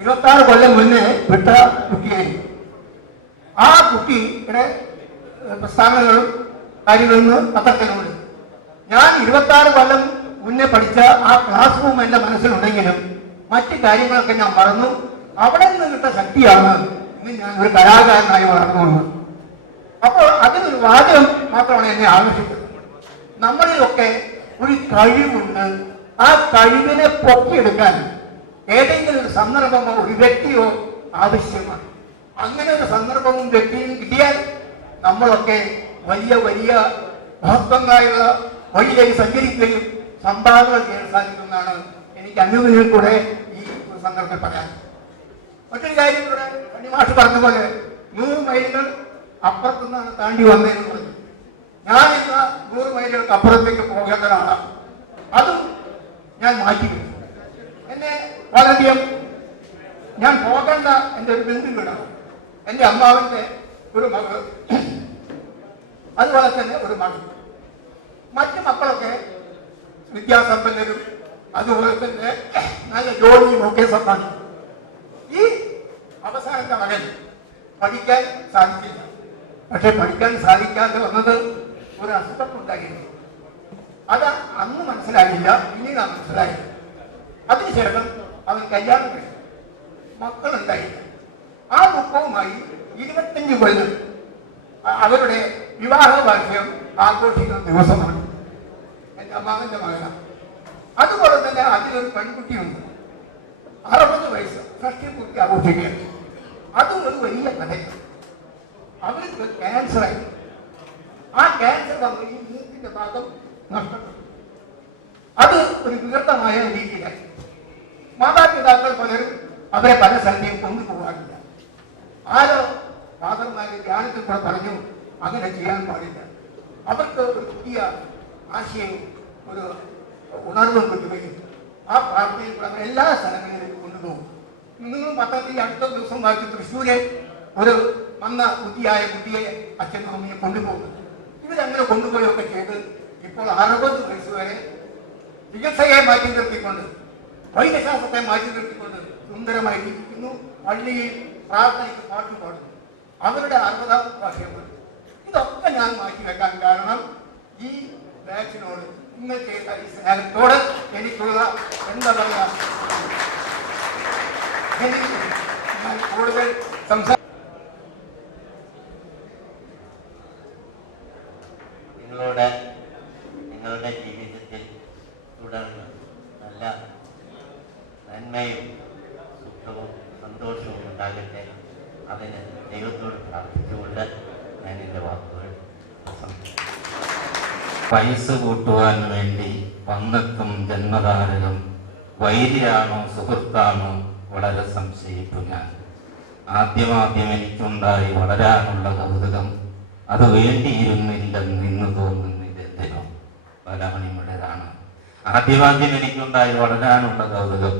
26 കൊല്ലം മുന്നേ വിട്ട കുട്ടിയായിരുന്നു. ആ കുട്ടിയുടെ പ്രസ്ഥാനങ്ങളും കാര്യങ്ങളൊന്നും പത്രത്തിലുണ്ട്. ഞാൻ 26 കൊല്ലം മുന്നേ പഠിച്ച ആ ക്ലാസ് റൂം എൻ്റെ മനസ്സിലുണ്ടെങ്കിലും മറ്റു കാര്യങ്ങളൊക്കെ ഞാൻ മറന്നു. അവിടെ നിന്ന് കിട്ട ശക്തിയാണ് ഇന്ന് ഞാൻ ഒരു കലാകാരനായി വളർന്നു വന്നത്. അപ്പോൾ അതിനൊരു വാചകം മാത്രമാണ് എന്നെ ആകർഷിച്ചത്. നമ്മളിലൊക്കെ ഒരു കഴിവുണ്ട്, ആ കഴിവിനെ പൊക്കിയെടുക്കാൻ ഏതെങ്കിലും ഒരു സന്ദർഭമോ ഒരു വ്യക്തിയോ ആവശ്യമാണ്. അങ്ങനെ ഒരു സന്ദർഭവും വ്യക്തിയും കിട്ടിയാൽ നമ്മളൊക്കെ വലിയ വലിയ മഹത്വങ്ങളായുള്ള വഴിയിലേക്ക് സഞ്ചരിക്കുകയും സംഭാവന ചെയ്യാൻ സാധിക്കുമെന്നാണ് എനിക്ക് അനൂപിനെ കൂടെ ഈ സന്ദർഭത്തിൽ പറയാൻ. മറ്റൊരു കാര്യം കൂടെ കണിമാഷ് പറഞ്ഞ പോലെ 100 മൈലുകൾ അപ്പുറത്തുനിന്നാണ് താണ്ടി വന്നതെന്ന് പറഞ്ഞു. ഞാൻ ഇന്ന് 100 മൈലുകൾക്ക് അപ്പുറത്തേക്ക് പോകേണ്ടതാണ്. അതും ഞാൻ മാറ്റി വെച്ചു. എന്നെ വളരെയധികം ഞാൻ പോകേണ്ട എൻ്റെ ഒരു ബന്ധുക്കളാണ്. എൻ്റെ അമ്മാവൻ്റെ ഒരു മകൾ, അതുപോലെ തന്നെ ഒരു മകൾ. മറ്റു മക്കളൊക്കെ വിദ്യാസമ്പന്നരും അതുപോലെ തന്നെ നല്ല ജോലിയും ഒക്കെ സമ്പാദിക്കും. ഈ അവസാനത്തെ മകൻ പഠിക്കാൻ സാധിച്ചില്ല. പക്ഷെ പഠിക്കാൻ സാധിക്കാതെ വന്നത് ഒരു അസുഖമുണ്ടായിരുന്നു. അത് അന്ന് മനസ്സിലായില്ല, പിന്നീടാണ് മനസ്സിലായത്. അതിനുശേഷം അവൻ കല്യാണം കഴിച്ചു, മക്കളുണ്ടായില്ല. ആ ദുഃഖവുമായി 25 കൊല്ലം അവരുടെ വിവാഹ വാർഷികം ആഘോഷിക്കുന്ന ദിവസമാണ്. എൻ്റെ അമ്മാവൻ്റെ മകനാണ്. അതുപോലെ തന്നെ അതിലൊരു പെൺകുട്ടിയുണ്ട്. 60 വയസ്സ് ഷഷ്ടിപൂർത്തി ആഘോഷിക്കുകയാണ്. അതും ഒരു വലിയ കഥയാണ്. അവർക്ക് ക്യാൻസറായി. ആ ക്യാൻസർ വന്ന് ഈ മൂക്കിന്റെ ഭാഗം നഷ്ടപ്പെട്ടു. അത് ഒരു വികൃതമായ രീതിയിലായി. മാതാപിതാക്കൾ പലരും അവരെ പല സ്ഥലത്തേയും കൊണ്ടുപോകാറില്ല. ആരോ ഫാദർമാരെ ധ്യാനത്തിൽ കൂടെ പറഞ്ഞു അങ്ങനെ ചെയ്യാൻ പാടില്ല. അവർക്ക് ഒരു പുതിയ ആശയവും ഒരു ഉണർവും കിട്ടുകയും ആ പ്രാർത്ഥനയിൽ കൂടെ എല്ലാ സ്ഥലങ്ങളിലും കൊണ്ടുപോകും. നിങ്ങൾ പത്രത്തിൽ അടുത്ത ദിവസം വായിച്ച് തൃശ്ശൂരെ ഒരു വന്ന ബുദ്ധിയായ കുട്ടിയെ അച്ഛനും അമ്മയെ കൊണ്ടുപോകുന്നു. ഇവരങ്ങനെ കൊണ്ടുപോയൊക്കെ ചെയ്ത് ഇപ്പോൾ 60 വയസ്സ് വരെ ചികിത്സയെ മാറ്റി നിർത്തിക്കൊണ്ട് വൈദ്യശാസ്ത്രത്തെ മാറ്റി നിർത്തിക്കൊണ്ട് സുന്ദരമായി ജീവിക്കുന്നു. പള്ളിയിൽ പ്രാർത്ഥനയ്ക്ക് പാട്ട് പാടുന്നു. അവരുടെ 60ാം വർഷമാണ്. ഇതൊക്കെ ഞാൻ മാറ്റിവെക്കാൻ കാരണം ഈ ബാച്ചിനോട് ഇന്ന് ചെയ്ത ഈ സ്നേഹത്തോട് എനിക്കുള്ള എന്താ പറയുക, എനിക്ക് ഞാൻ കൂടുതൽ നിങ്ങളുടെ ജീവിതത്തിൽ തുടർന്ന് നല്ല നന്മയും സുഖവും സന്തോഷവും ഉണ്ടാകട്ടെ. അതിന് ദൈവത്തോട് പ്രാർത്ഥിച്ചുകൊണ്ട് ഞാൻ എൻ്റെ വാക്കുകൾ വയസ്സ് കൂട്ടുവാൻ വേണ്ടി വന്നെത്തും ജന്മതാരകം വൈരിയാണോ സുഹൃത്താണോ വളരെ സംശയിപ്പു ഞാൻ. ആദ്യം എനിക്കുണ്ടായി വളരാനുള്ള കൗതുകം അത് വേണ്ടിയിരുന്നില്ലെന്ന് ഇന്ന് തോന്നുന്നില്ലെന്തിനോ. ബാലമണിയുടേതാണ്. ആദ്യം എനിക്കുണ്ടായി വളരാനുള്ള കൗതുകം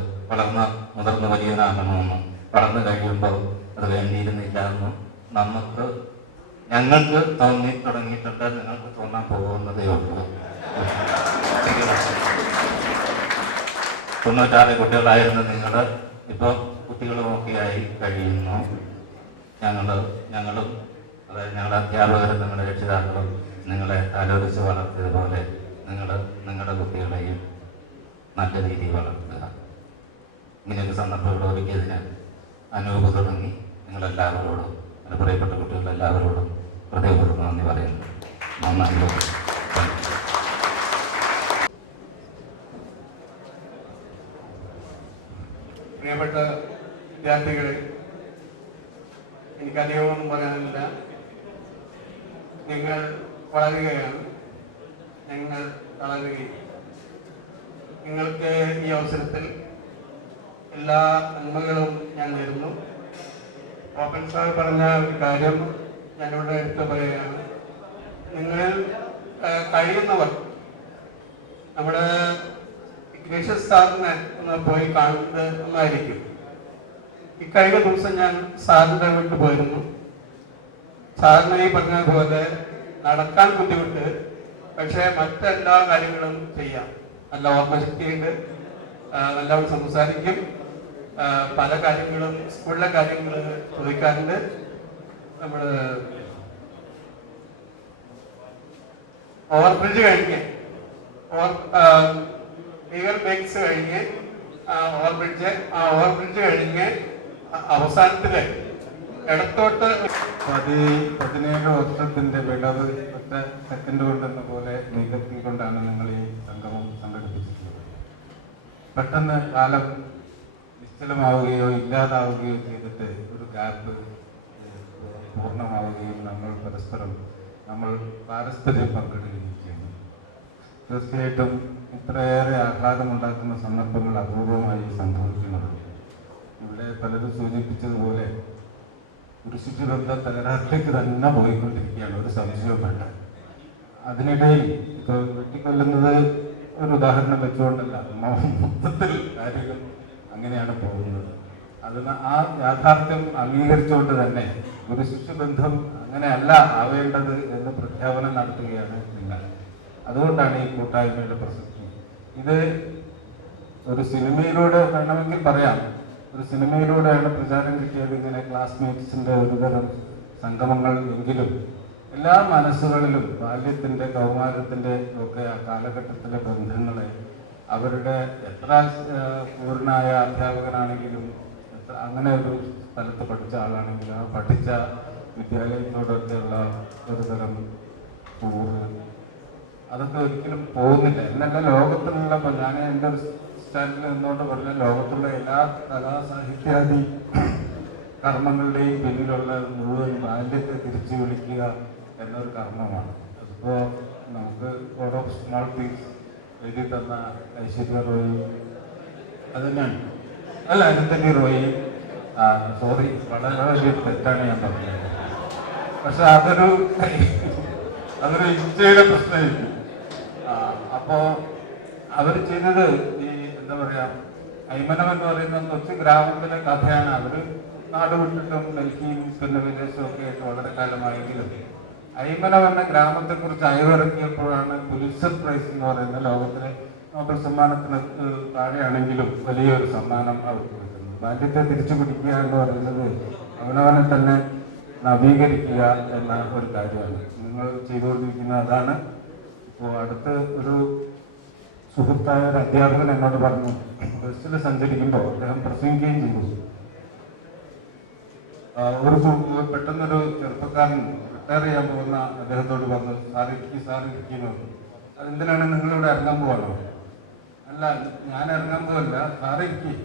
മുതിർന്ന് വലിയനാകണമെന്നും വളർന്നു കഴിയുമ്പോൾ അത് വേണ്ടിയിരുന്നില്ല എന്നും ഞങ്ങൾക്ക് തോന്നി തുടങ്ങിയിട്ടുണ്ട്. നിങ്ങൾക്ക് തോന്നാൻ പോകുന്നതേ ഉള്ളൂ. 96 കുട്ടികളായിരുന്ന നിങ്ങൾ ഇപ്പോൾ കുട്ടികളുമൊക്കെയായി കഴിയുന്നു. ഞങ്ങളും അതായത് ഞങ്ങളുടെ അധ്യാപകരും നിങ്ങളുടെ രക്ഷിതാക്കളും നിങ്ങളെ ആലോചിച്ച് വളർത്തിയതുപോലെ നിങ്ങളുടെ കുട്ടികളെയും നല്ല രീതിയിൽ വളർത്തുക. ഇങ്ങനെയൊരു സന്ദർഭങ്ങൾ ഒരുക്കിയതിന് അനൂപ് തുടങ്ങി നിങ്ങളെല്ലാവരോടും എൻ്റെ പ്രിയപ്പെട്ട കുട്ടികളെല്ലാവരോടും ഹൃദയപൂർവ്വം നന്ദി പറയുന്നു. നന്നായി. പ്രിയപ്പെട്ട വിദ്യാർത്ഥികളെ, എനിക്കധികമൊന്നും പറയാനില്ല. നിങ്ങൾ വളരുകയാണ്, ഞങ്ങൾ വളരുകയും. നിങ്ങൾക്ക് ഈ അവസരത്തിൽ എല്ലാ നന്മകളും ഞാൻ നേരുന്നു. ഓപ്പൻ സാർ പറഞ്ഞ ഒരു കാര്യം ഞാനിവിടെ എടുത്തു പറയുകയാണ്. നിങ്ങളിൽ കഴിയുന്നവർ നമ്മുടെ ഇഗ്നേഷ്യസ് സാറിനെ ഒന്ന് പോയി കാണുന്നത് ഒന്നായിരിക്കും. ഇക്കഴിഞ്ഞ ദിവസം ഞാൻ സാറിൻ്റെ വീട്ടിൽ പോയിരുന്നു. സാറിന് ഈ പറഞ്ഞതുപോലെ നടക്കാൻ ബുദ്ധിമുട്ട്, പക്ഷേ മറ്റെല്ലാ കാര്യങ്ങളും ചെയ്യാം. നല്ല ഓർമ്മശക്തിയുണ്ട്, നല്ലവണ്ണം സംസാരിക്കും, പല കാര്യങ്ങളും സ്കൂളിലെ കാര്യങ്ങൾ ചോദിക്കാറുണ്ട്. നമ്മൾ ഓവർബ്രിഡ്ജ് കഴിഞ്ഞ് ലീഗൽ ബേക്സ് കഴിഞ്ഞ് ഓവർബ്രിഡ്ജ് കഴിഞ്ഞ് അവസാനത്തില് ഇടത്തോട്ട് 17 വർഷത്തിന്റെ വിടവ് 10 സെക്കൻഡ് കൊണ്ടെന്ന പോലെ നികത്തിക്കൊണ്ടാണ് നിങ്ങൾ ഈ സംഗമം സംഘടിപ്പിച്ചിട്ടുള്ളത്. പെട്ടെന്ന് കാലം നിശ്ചലമാവുകയോ ഇല്ലാതാവുകയോ ചെയ്തിട്ട് ഒരു ഗ്യാപ്പ് പൂർണ്ണമാവുകയും നമ്മൾ പാരസ്പര്യം പങ്കിടുകയും ചെയ്യുന്നു. തീർച്ചയായിട്ടും ഇത്രയേറെ ആഹ്ലാദമുണ്ടാക്കുന്ന സന്ദർഭങ്ങൾ അപൂർവമായി സംഭവിക്കുന്നത്. ഇവിടെ പലരും സൂചിപ്പിച്ചതുപോലെ ഒരു ശുചിബന്ധ തകരാറിലേക്ക് തന്നെ പോയിക്കൊണ്ടിരിക്കുകയാണ്, ഒരു സംശയവും വേണ്ട. അതിനിടയിൽ ഇപ്പോൾ വെട്ടിക്കൊല്ലുന്നത് ഒരു ഉദാഹരണം വെച്ചുകൊണ്ടല്ല, മൊത്തത്തിൽ കാര്യങ്ങൾ അങ്ങനെയാണ് പോകുന്നത്. അതിന് ആ യാഥാർത്ഥ്യം അംഗീകരിച്ചുകൊണ്ട് തന്നെ ഒരു ശിശുബന്ധം അങ്ങനെയല്ല ആവേണ്ടത് എന്ന് പ്രഖ്യാപനം നടത്തുകയാണ് നിങ്ങൾ. അതുകൊണ്ടാണ് ഈ കൂട്ടായ്മയുടെ പ്രസക്തി. ഇത് ഒരു സിനിമയിലൂടെ വേണമെങ്കിൽ പറയാം, ഒരു സിനിമയിലൂടെയാണ് പ്രചാരം കിട്ടിയത്. ഇങ്ങനെ ക്ലാസ്മേറ്റ്സിൻ്റെ ഒരുതരം സംഗമങ്ങൾ എങ്കിലും എല്ലാ മനസ്സുകളിലും ബാല്യത്തിൻ്റെ കൗമാരത്തിൻ്റെ ഒക്കെ ആ കാലഘട്ടത്തിലെ ബന്ധങ്ങളെ അവരുടെ എത്ര പൂർണ്ണമായ അധ്യാപകനാണെങ്കിലും അങ്ങനെ ഒരു സ്ഥലത്ത് പഠിച്ച ആളാണെങ്കിലും ആ പഠിച്ച വിദ്യാലയത്തോടൊക്കെയുള്ള ഒരുതരം കൂറ് അതൊക്കെ ഒരിക്കലും പോകുന്നില്ല. എന്നല്ല ലോകത്തിലുള്ള, ഇപ്പം ഞാൻ എൻ്റെ ഒരു സ്റ്റാൻഡിൽ നിന്നുകൊണ്ട് പറഞ്ഞ ലോകത്തുള്ള എല്ലാ കലാ സാഹിത്യാദി കർമ്മങ്ങളുടെയും പിന്നിലുള്ള മുഴുവൻ ബാല്യത്തെ തിരിച്ചു വിളിക്കുക എന്നൊരു കർമ്മമാണ്. അതിപ്പോൾ നമുക്ക് ഗോഡ് ഓഫ് സ്മോൾ തിങ്സ് എഴുതി തന്ന ഐശ്വര്യ റോയി അത് തന്നെയാണ്, അല്ല അനന്തനി റോയി, സോറി വളരെ വലിയ തെറ്റാണ് ഞാൻ പറഞ്ഞത്. പക്ഷെ അതൊരു ഇഞ്ചയുടെ പ്രശ്നമായിരിക്കും. അപ്പോൾ അവർ ചെയ്തത് ഈ എന്താ പറയുക, അയ്മനം എന്ന് പറയുന്ന കൊച്ചു ഗ്രാമത്തിലെ കഥയാണ്. അവർ നാട് വിട്ടിട്ടും ഡൽഹിയും പിന്നെ വിദേശവും ഒക്കെ ആയിട്ട് വളരെ കാലമായെങ്കിലും അയ്മനം എന്ന ഗ്രാമത്തെക്കുറിച്ച് അയവിറക്കിയപ്പോഴാണ് പുലിറ്റ്സർ പ്രൈസ് എന്ന് പറയുന്ന ലോകത്തിലെ നോബൽ സമ്മാനത്തിന് താഴെയാണെങ്കിലും വലിയൊരു സമ്മാനം അവർക്ക് കിട്ടുന്നത്. ബാല്യത്തെ തിരിച്ചു പിടിക്കുക എന്ന് പറയുന്നത് അവനവനെ തന്നെ നവീകരിക്കുക എന്ന ഒരു കാര്യമാണ് നിങ്ങൾ ചെയ്തുകൊണ്ടിരിക്കുന്നത്. അതാണ്. ഇപ്പോൾ അടുത്ത് ഒരു സുഹൃത്തായ ഒരു അധ്യാപകൻ എന്നോട് പറഞ്ഞു, ബസ്സിൽ സഞ്ചരിക്കുമ്പോൾ അദ്ദേഹം പ്രസംഗിക്കുകയും ചെയ്തു. പെട്ടെന്നൊരു ചെറുപ്പക്കാരൻ റിട്ടയർ ചെയ്യാൻ പോകുന്ന അദ്ദേഹത്തോട് പറഞ്ഞു, സാറിരിക്കുന്നു. അതെന്തിനാണ് നിങ്ങളിവിടെ ഇറങ്ങാൻ പോവാണോ? അല്ല, ഞാൻ ഇറങ്ങാൻ പോവല്ല, സാറിരിക്കും.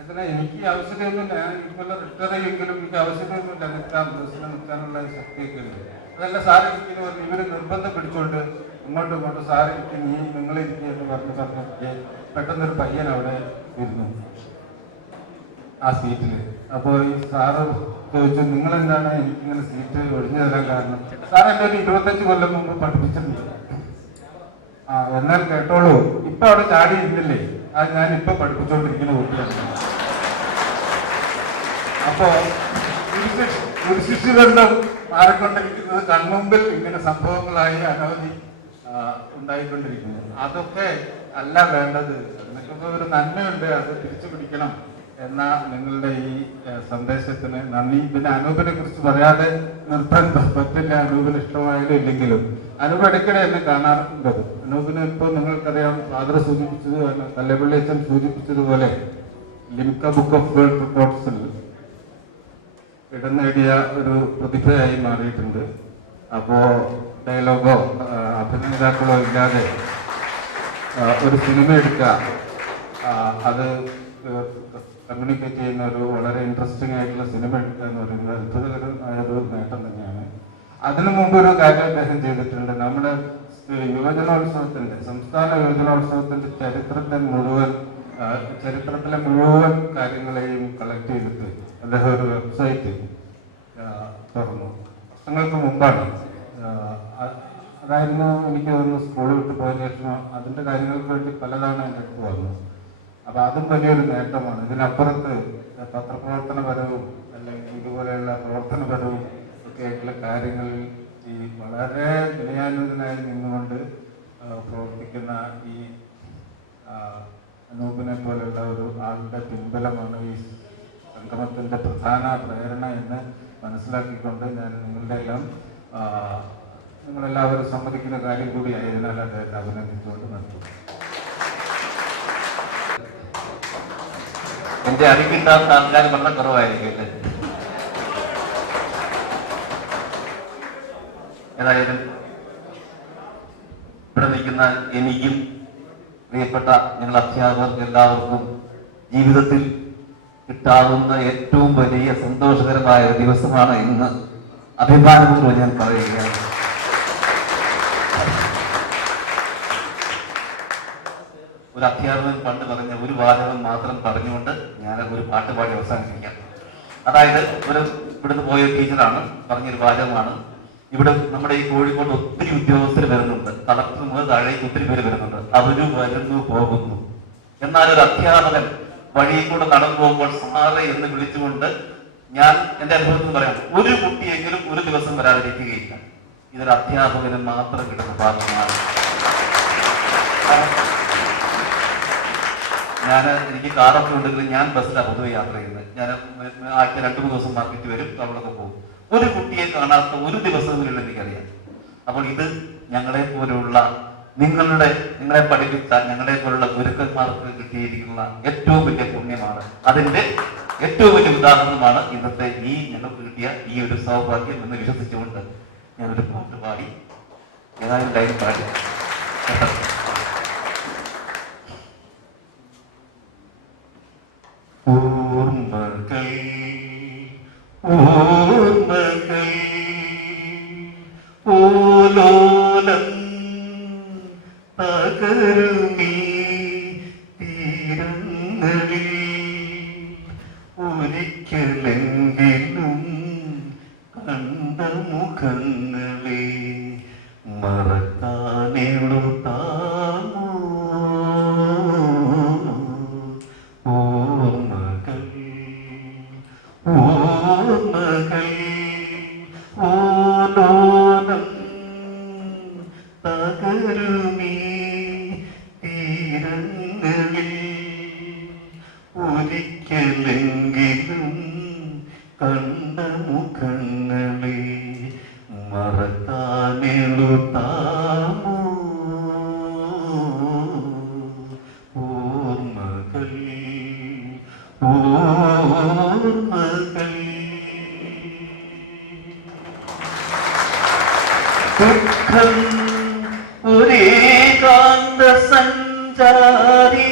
എന്തിനാ? എനിക്ക് ആവശ്യമൊന്നുമില്ല, ഞാൻ ഇതുപോലെ റിട്ടയർ ചെയ്യുമെങ്കിലും എനിക്ക് ആവശ്യമൊന്നുമില്ല, നിൽക്കാൻ ബസ്സിൽ നിൽക്കാനുള്ള ശക്തിയൊക്കെ ഉണ്ട്. അതല്ല, സാറിരിക്കുന്നു പറഞ്ഞു. ഇവര് നിർബന്ധം പിടിച്ചോണ്ട് ഇങ്ങോട്ടും സാറിരിക്കും, നിങ്ങളിരിക്കുക എന്ന് പറഞ്ഞ് പെട്ടെന്നൊരു പയ്യൻ അവിടെ ഇരുന്നു ആ സീറ്റിൽ. അപ്പോൾ ഈ സാറ് ചോദിച്ചു, നിങ്ങളെന്താണ് എനിക്കിങ്ങനെ സീറ്റ് ഒഴിഞ്ഞു തരാൻ കാരണം? സാർ എൻ്റെ ഒരു 25 കൊല്ലം മുമ്പ് പഠിപ്പിച്ചിട്ടുണ്ട്. എന്നാൽ കേട്ടോളൂ, ഇപ്പൊ അവിടെ ചാടി ഇരുന്നില്ലേ, അത് ഞാൻ ഇപ്പൊ പഠിപ്പിച്ചുകൊണ്ടിരിക്കുന്ന കുട്ടിയാണ്. അപ്പോ കുരിശിബന്ധം മാറിക്കൊണ്ടിരിക്കുന്നത് കൺമുമ്പിൽ ഇങ്ങനെ സംഭവങ്ങളായി അനവധി ഉണ്ടായിക്കൊണ്ടിരിക്കുന്നു. അതൊക്കെ അല്ല വേണ്ടത്. നിങ്ങൾക്കൊക്കെ ഒരു നന്മയുണ്ട്, അത് തിരിച്ചു പിടിക്കണം എന്ന നിങ്ങളുടെ ഈ സന്ദേശത്തിന് നന്ദി. പിന്നെ അനൂപിനെ കുറിച്ച് പറയാതെ നിർത്താൻ പറ്റില്ല. അനൂപിന് ഇഷ്ടമായാലും ഇല്ലെങ്കിലും അനൂപ് ഇടയ്ക്കിടെ എന്നെ കാണാറുണ്ട്. അനൂപിന് ഇപ്പോൾ നിങ്ങൾക്കറിയാം, ഫാദർ സൂചിപ്പിച്ചത്, കല്ലപ്പള്ളി അച്ഛൻ സൂചിപ്പിച്ചതുപോലെ ലിംക ബുക്ക് ഓഫ് വേൾഡ് റിപ്പോർട്ട്സിൽ ഇടം നേടിയ ഒരു പ്രതിഭയായി മാറിയിട്ടുണ്ട്. അപ്പോ ഡയലോഗോ അഭിനേതാക്കളോ ഇല്ലാതെ ഒരു സിനിമ എടുക്കുക, അത് കമ്മ്യൂണിക്കേറ്റ് ചെയ്യുന്ന ഒരു വളരെ ഇൻട്രസ്റ്റിംഗ് ആയിട്ടുള്ള സിനിമ എടുക്കുക എന്ന് പറയുന്നത് അത്ഭുതകരമായ ഒരു നേട്ടം തന്നെയാണ്. അതിനു മുമ്പ് ഒരു കാര്യം അദ്ദേഹം ചെയ്തിട്ടുണ്ട്. നമ്മുടെ യുവജനോത്സവത്തിന്റെ, സംസ്ഥാന യുവജനോത്സവത്തിന്റെ ചരിത്രത്തിലെ മുഴുവൻ കാര്യങ്ങളെയും കളക്ട് ചെയ്തിട്ട് അദ്ദേഹം ഒരു വെബ്സൈറ്റ് തുറന്നു. വർഷങ്ങൾക്ക് മുമ്പാണ്. അതായിരുന്നു എനിക്ക് തോന്നുന്നു സ്കൂൾ വിട്ട് പോയ ശേഷം അതിന്റെ കാര്യങ്ങൾക്ക് വേണ്ടി പലതവണ എൻ്റെ അടുത്ത് വന്നു. അപ്പൊ അതും വലിയൊരു നേട്ടമാണ്. ഇതിനപ്പുറത്ത് പത്രപ്രവർത്തനപരവും അല്ലെങ്കിൽ ഇതുപോലെയുള്ള പ്രവർത്തനപരവും ഒക്കെ ആയിട്ടുള്ള കാര്യങ്ങളിൽ ഈ വളരെ വിനയാന്വിതനായി നിന്നുകൊണ്ട് പ്രവർത്തിക്കുന്ന ഈ അനൂപിനെ പോലെയുള്ള ഒരു ആളുടെ പിൻബലമാണ് ഈ സംഗമത്തിന്റെ പ്രധാന പ്രേരണ എന്ന് മനസ്സിലാക്കിക്കൊണ്ട് ഞാൻ നിങ്ങളെല്ലാവരും സമ്മതിക്കുന്ന കാര്യം കൂടിയായതിനാൽ അദ്ദേഹത്തെ അഭിനന്ദിച്ചുകൊണ്ട് നിർത്തും. എന്റെ അറിവില്ലാത്ത ആൾക്കാർ വളരെ കുറവായിരിക്കും. ഏതായാലും ഇവിടെ നിൽക്കുന്ന എനിക്കും പ്രിയപ്പെട്ട ഞങ്ങൾ അധ്യാപകർക്ക് എല്ലാവർക്കും ജീവിതത്തിൽ കിട്ടാവുന്ന ഏറ്റവും വലിയ സന്തോഷകരമായ ഒരു ദിവസമാണ് ഇന്ന്. അഭിമാനപൂർവ്വം ഞാൻ പറയുകയാണ്. ഒരു അധ്യാപകൻ പണ്ട് പറഞ്ഞ ഒരു വാചകം മാത്രം പറഞ്ഞുകൊണ്ട് ഞാൻ ഒരു പാട്ട് പാടി അവസാനിപ്പിക്കാം. അതായത് ഇവിടുന്ന് പോയ ടീച്ചറാണ് പറഞ്ഞൊരു വാചകമാണ്. ഇവിടെ നമ്മുടെ ഈ കോഴിക്കോട് ഒത്തിരി ഉദ്യോഗസ്ഥർ വരുന്നുണ്ട്, കളക്ടർ മുതൽ താഴേക്ക് ഒത്തിരി പേര് വരുന്നുണ്ട്, അവരും വരുന്നു പോകുന്നു. എന്നാൽ ഒരു അധ്യാപകൻ വഴിയിൽ കൂടെ നടന്നു പോകുമ്പോൾ സാറേ എന്ന് വിളിച്ചുകൊണ്ട്, ഞാൻ എന്റെ അനുഭവത്തിൽ പറയാം, ഒരു കുട്ടിയെങ്കിലും ഒരു ദിവസം വരാതിരിക്കുകയില്ല. ഇതൊരു അധ്യാപകന് മാത്രം കിട്ടുന്ന ഭാഗമാണ്. എനിക്ക് കാറൊക്കെ ഉണ്ടെങ്കിലും ഞാൻ ബസ്സിലാണ് പൊതുവെ യാത്ര ചെയ്യുന്നത്. ഞാൻ ആഴ്ച 2-3 ദിവസം മാർക്കറ്റ് വരും, അവിടെയൊക്കെ പോകും. ഒരു കുട്ടിയെ കാണാത്ത ഒരു ദിവസങ്ങളിലും എനിക്കറിയാം. അപ്പോൾ ഇത് ഞങ്ങളെ പോലുള്ള നിങ്ങളെ പഠിപ്പിച്ച ഞങ്ങളെ പോലുള്ള ഗുരുക്കന്മാർക്ക് കിട്ടിയിരിക്കുന്ന ഏറ്റവും വലിയ പുണ്യമാണ്. അതിന്റെ ഏറ്റവും വലിയ ഉദാഹരണമാണ് ഇന്നത്തെ ഞങ്ങൾക്ക് കിട്ടിയ ഈ ഒരു സൗഭാഗ്യം എന്ന് വിശ്വസിച്ചുകൊണ്ട് ഞാനൊരു പാട്ട് പാടി ഏതായാലും ലൈൻ പാടി ഓർമ്മകൾ ഓർമ്മകൾ ഓലോലം പകരുമീ തീരങ്ങളിൽ ഒരിക്കലെങ്കിലും കണ്ട മുഖങ്ങളെ മറക്കാനെഴുതാമോ ഓർമ്മകൾ ഓർമ്മകൾ ഓലോലം പകരുമീ തീരങ്ങളിൽ ഒരിക്കലെങ്കിലും കണ്ട മുഖങ്ങളെ മറക്കാനെഴുതാമോ ഓർമ്മകൾ ഓർമ്മകൾ ദുഃഖം ഒരേകാന്ത സഞ്ചാരി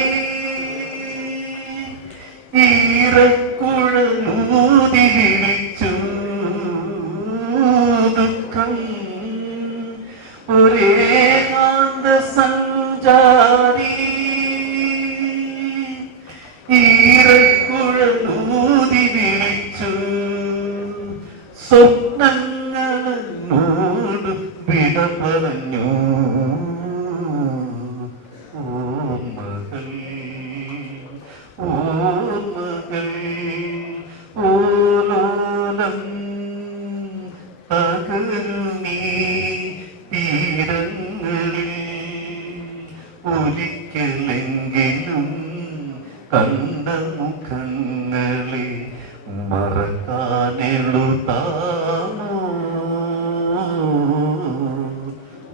ഈറക്കുഴലൂതി വിളിച്ചു ദുഃഖം ഒരേകാന്ത സഞ്ചാരി ഈറക്കുഴലൂതി വിളിച്ചു സ്വപ്നങ്ങളോട് വിട പറഞ്ഞു ഓർമ്മകൾ ഓർമ്മകൾ ഓലോലം പകരുമീ തീരങ്ങളിൽ ഒരിക്കലെങ്കിലും കണ്ട മുഖങ്ങളെ മറക്കാനെഴുതാമോ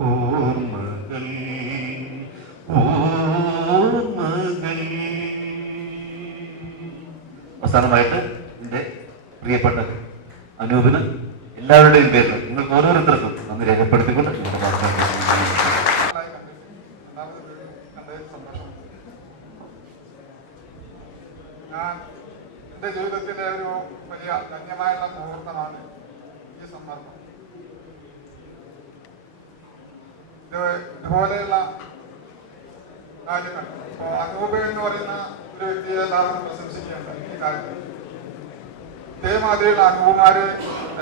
ഓർമ്മകൾ ഓർമ്മകൾ. അവസാനമായിട്ട് എൻ്റെ പ്രിയപ്പെട്ട അനൂപിന് എല്ലാവരുടെയും പേരിൽ നിങ്ങൾക്ക് ഓരോരുത്തർക്കും നന്ദി രേഖപ്പെടുത്തിക്കൊണ്ട് ഞാൻ എൻ്റെ ജീവിതത്തിലെ ഒരു വലിയ ധന്യമായുള്ള മുഹൂർത്തമാണ് ഈ സന്ദർഭം. ഇതുപോലെയുള്ള കാര്യങ്ങൾ ഇപ്പോൾ അനൂപ് എന്ന് പറയുന്ന ഒരു വ്യക്തിയെ എല്ലാവരും പ്രശംസിക്കേണ്ട ഈ കാര്യത്തിൽ ഇതേമാതിരിയുള്ള അനൂപുമാര്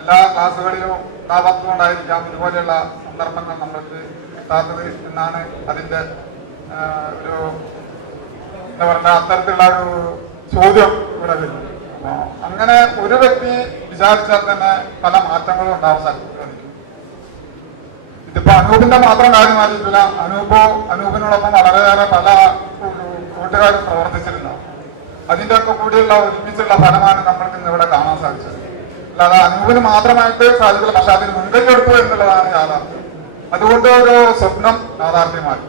എല്ലാ ക്ലാസ്സുകളിലും ഉണ്ടാവാത്തതുകൊണ്ടായിരിക്കാം ഇതുപോലെയുള്ള സന്ദർഭങ്ങൾ നമ്മൾക്ക് കിട്ടാത്തത് എന്നാണ് അതിൻ്റെ ഒരു എന്താ പറയുക അത്തരത്തിലുള്ള ഒരു ചോദ്യം ഇവിടെ വരും. അപ്പോൾ അങ്ങനെ ഒരു വ്യക്തി വിചാരിച്ചാൽ തന്നെ പല മാറ്റങ്ങളും ഉണ്ടാവാൻ സാധിക്കും. ഇതിപ്പോ അനൂപിന്റെ മാത്രം കാര്യമായിരിക്കില്ല. അനൂപിനോടൊപ്പം വളരെയേറെ പല കൂട്ടുകാരും പ്രവർത്തിച്ചിരുന്നു. അതിന്റെ ഒക്കെ കൂടിയുള്ള ഒരുമിച്ചുള്ള ഫലമാണ് നമ്മൾക്ക് ഇന്ന് ഇവിടെ കാണാൻ സാധിച്ചത്. അല്ലാതെ അനൂപിന് മാത്രമായിട്ട് സാധിക്കില്ല. പക്ഷെ അതിന് മുൻകൈ എടുത്തു എന്നുള്ളതാണ് യാഥാർത്ഥ്യം. അതുകൊണ്ട് ഒരു സ്വപ്നം യാഥാർത്ഥ്യമായി.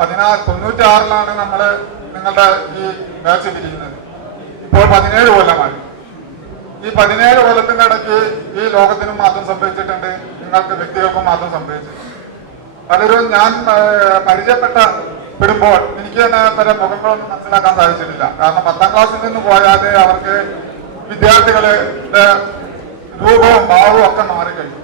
96 നമ്മള് നിങ്ങളുടെ ഈ ബാച്ച് പിരിയുന്നത്. ഇപ്പോൾ 17 കൊല്ലമായി. ഈ 17 കൊല്ലത്തിന്റെ ഇടയ്ക്ക് ഈ ലോകത്തിനും മാറ്റം സംഭവിച്ചിട്ടുണ്ട്. നിങ്ങൾക്ക് വ്യക്തികൾക്കും മാറ്റം സംഭവിച്ചിട്ടുണ്ട്. പലരും ഞാൻ പരിചയപ്പെടുമ്പോൾ എനിക്ക് തന്നെ പല മുഖങ്ങളൊന്നും മനസ്സിലാക്കാൻ സാധിച്ചിട്ടില്ല. കാരണം 10ാം ക്ലാസ്സിൽ നിന്ന് പോയാതെ അവർക്ക് വിദ്യാർത്ഥികളുടെ രൂപവും ഭാവവും ഒക്കെ മാറിക്കഴിഞ്ഞു.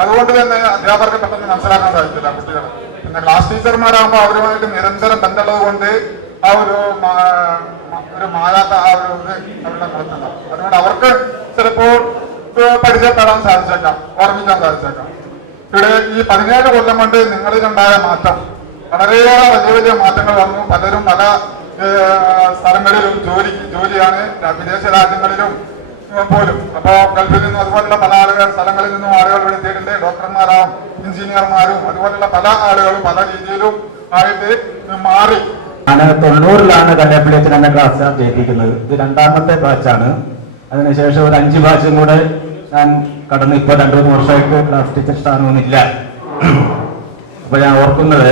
അതുകൊണ്ട് തന്നെ അധ്യാപകർക്ക് പെട്ടെന്ന് മനസ്സിലാക്കാൻ സാധിച്ചില്ല കുട്ടികൾ. പിന്നെ ക്ലാസ് ടീച്ചർമാരാകുമ്പോൾ അവരുമായിട്ട് നിരന്തരം ബന്ധമുള്ളത് കൊണ്ട് ആ ഒരു മാറാത്ത ആ ഒരു അവരുടെ മുഖത്തുണ്ടാവും. അതുകൊണ്ട് അവർക്ക് ചിലപ്പോൾ പരിചയപ്പെടാൻ സാധിച്ചേക്കാം, ഓർമ്മിക്കാൻ സാധിച്ചേക്കാം. ഇവിടെ ഈ 17 കൊല്ലം കൊണ്ട് നിങ്ങളിലുണ്ടായ മാറ്റം വളരെയേറെ വലിയ വലിയ മാറ്റങ്ങൾ വന്നു. പലരും പല സ്ഥലങ്ങളിലും ജോലിയാണ് വിദേശ രാജ്യങ്ങളിലും പോലും. അപ്പോ ഗൾഫിൽ നിന്നും അതുപോലുള്ള പല സ്ഥലങ്ങളിൽ നിന്നും ആളുകൾ ഇവിടെ എത്തിയിട്ടുണ്ട്. ഡോക്ടർമാരാവും എഞ്ചിനീയർമാരും അതുപോലുള്ള പല ആളുകളും പല രീതിയിലും ആയിട്ട് മാറി. ഞാൻ 90-ലാണ് കല്യാപ്പള്ളി അച്ഛൻ എന്നെ ക്ലാസ് ജയിപ്പിക്കുന്നത്. ഇത് 2ാമത്തെ ബാച്ചാണ്. അതിനുശേഷം ഒരു 5 ബാച്ചും കൂടെ ഞാൻ കടന്ന് ഇപ്പോൾ 2-3 വർഷമായിട്ട് ക്ലാസ് ടീച്ചർ സ്ഥാനമൊന്നുമില്ല. അപ്പൊ ഞാൻ ഓർക്കുന്നത്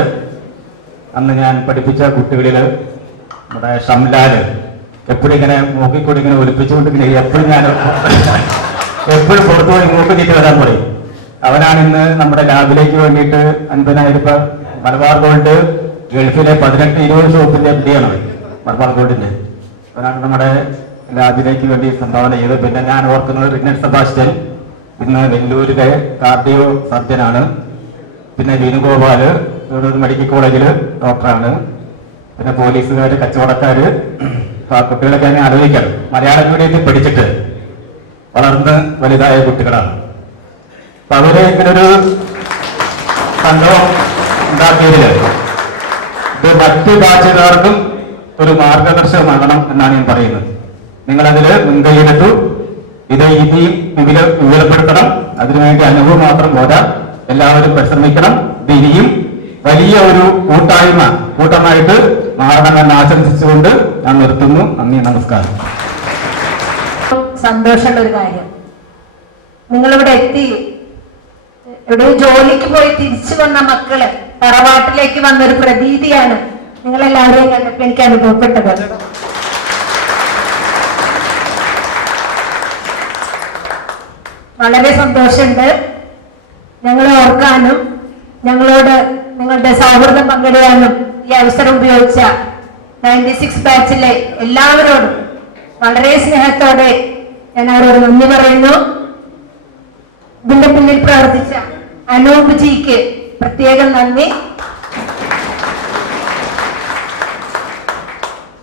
അന്ന് ഞാൻ പഠിപ്പിച്ച കുട്ടികളിൽ നമ്മുടെ ഷംലാല് എപ്പോഴും ഇങ്ങനെ മൂക്കിക്കൂടി ഇങ്ങനെ ഒലിപ്പിച്ചുകൊണ്ട് എപ്പോഴും ഞാൻ എപ്പോഴും പുറത്തുപോയി മൂക്ക് ചീറ്റ് വരാൻ പറയും. അവനാണ് ഇന്ന് നമ്മുടെ ലാബിലേക്ക് വേണ്ടിയിട്ട് 50,000 രൂപ മലബാർ ഗോൾഡ് ഗൾഫിലെ 18-20 ഷോപ്പിന്റെ എംഡിയാണ് മലബാർ ഗോൾഡിന്റെ. അവനാണ് നമ്മുടെ ലാബിലേക്ക് വേണ്ടി സംഭാവന ചെയ്തത്. പിന്നെ ഞാൻ ഓർക്കുന്നത് റിനൽ സെബാസ്റ്റ്യൻ ഇന്ന് വെല്ലൂരിലെ കാർഡിയോ സർജനാണ്. പിന്നെ വേണുഗോപാല് മെഡിക്കൽ കോളേജിൽ ഡോക്ടറാണ്. പിന്നെ പോലീസുകാര്, കച്ചവടക്കാര്, കുട്ടികളൊക്കെ തന്നെ ആലോചിക്കണം. മലയാളം മീഡിയത്തിൽ പഠിച്ചിട്ട് വളർന്ന് വലുതായ കുട്ടികളാണ്. അപ്പൊ അവരെ ഇങ്ങനൊരു സംഭവം ഉണ്ടാക്കിയതില് ഇത് മറ്റ് ബാച്ചുകാർക്കും ഒരു മാർഗദർശകമാകണം എന്നാണ് ഞാൻ പറയുന്നത്. നിങ്ങളതിൽ മുൻകൈയെടുത്തു. ഇത് ഇനിയും വിപുലപ്പെടുത്തണം. അതിനുവേണ്ടി അനുഭവം മാത്രം പോരാ, എല്ലാവരും പരിശ്രമിക്കണം. ഇത് ഇനിയും വലിയ ഒരു കൂട്ടമായിട്ട് മാറണമെന്ന് ആശംസിച്ചുകൊണ്ട് ഞാൻ നിർത്തുന്നു. നന്ദി, നമസ്കാരം. സന്തോഷമുള്ള ഒരു കാര്യം, നിങ്ങളിവിടെ എത്തി. ഇവിടെ ജോലിക്ക് പോയി തിരിച്ചു വന്ന മക്കള് തറവാട്ടിലേക്ക് വന്നൊരു പ്രതീതിയാണ് നിങ്ങളെല്ലാവരെയും കണ്ടപ്പോൾ എനിക്ക് അനുഭവപ്പെട്ടത്. വളരെ സന്തോഷമുണ്ട്. ഞങ്ങളെ ഓർക്കാനും ഞങ്ങളോട് നിങ്ങളുടെ സൗഹൃദം പങ്കിടാനും ഈ അവസരം ഉപയോഗിച്ച 96 ബാച്ചിലെ എല്ലാവരോടും വളരെ സ്നേഹത്തോടെ ഞാൻ അവരോട് നന്ദി പറയുന്നു. ഇതിന്റെ പിന്നിൽ പ്രവർത്തിച്ച അനൂപ് ജിക്ക് പ്രത്യേകം നന്ദി.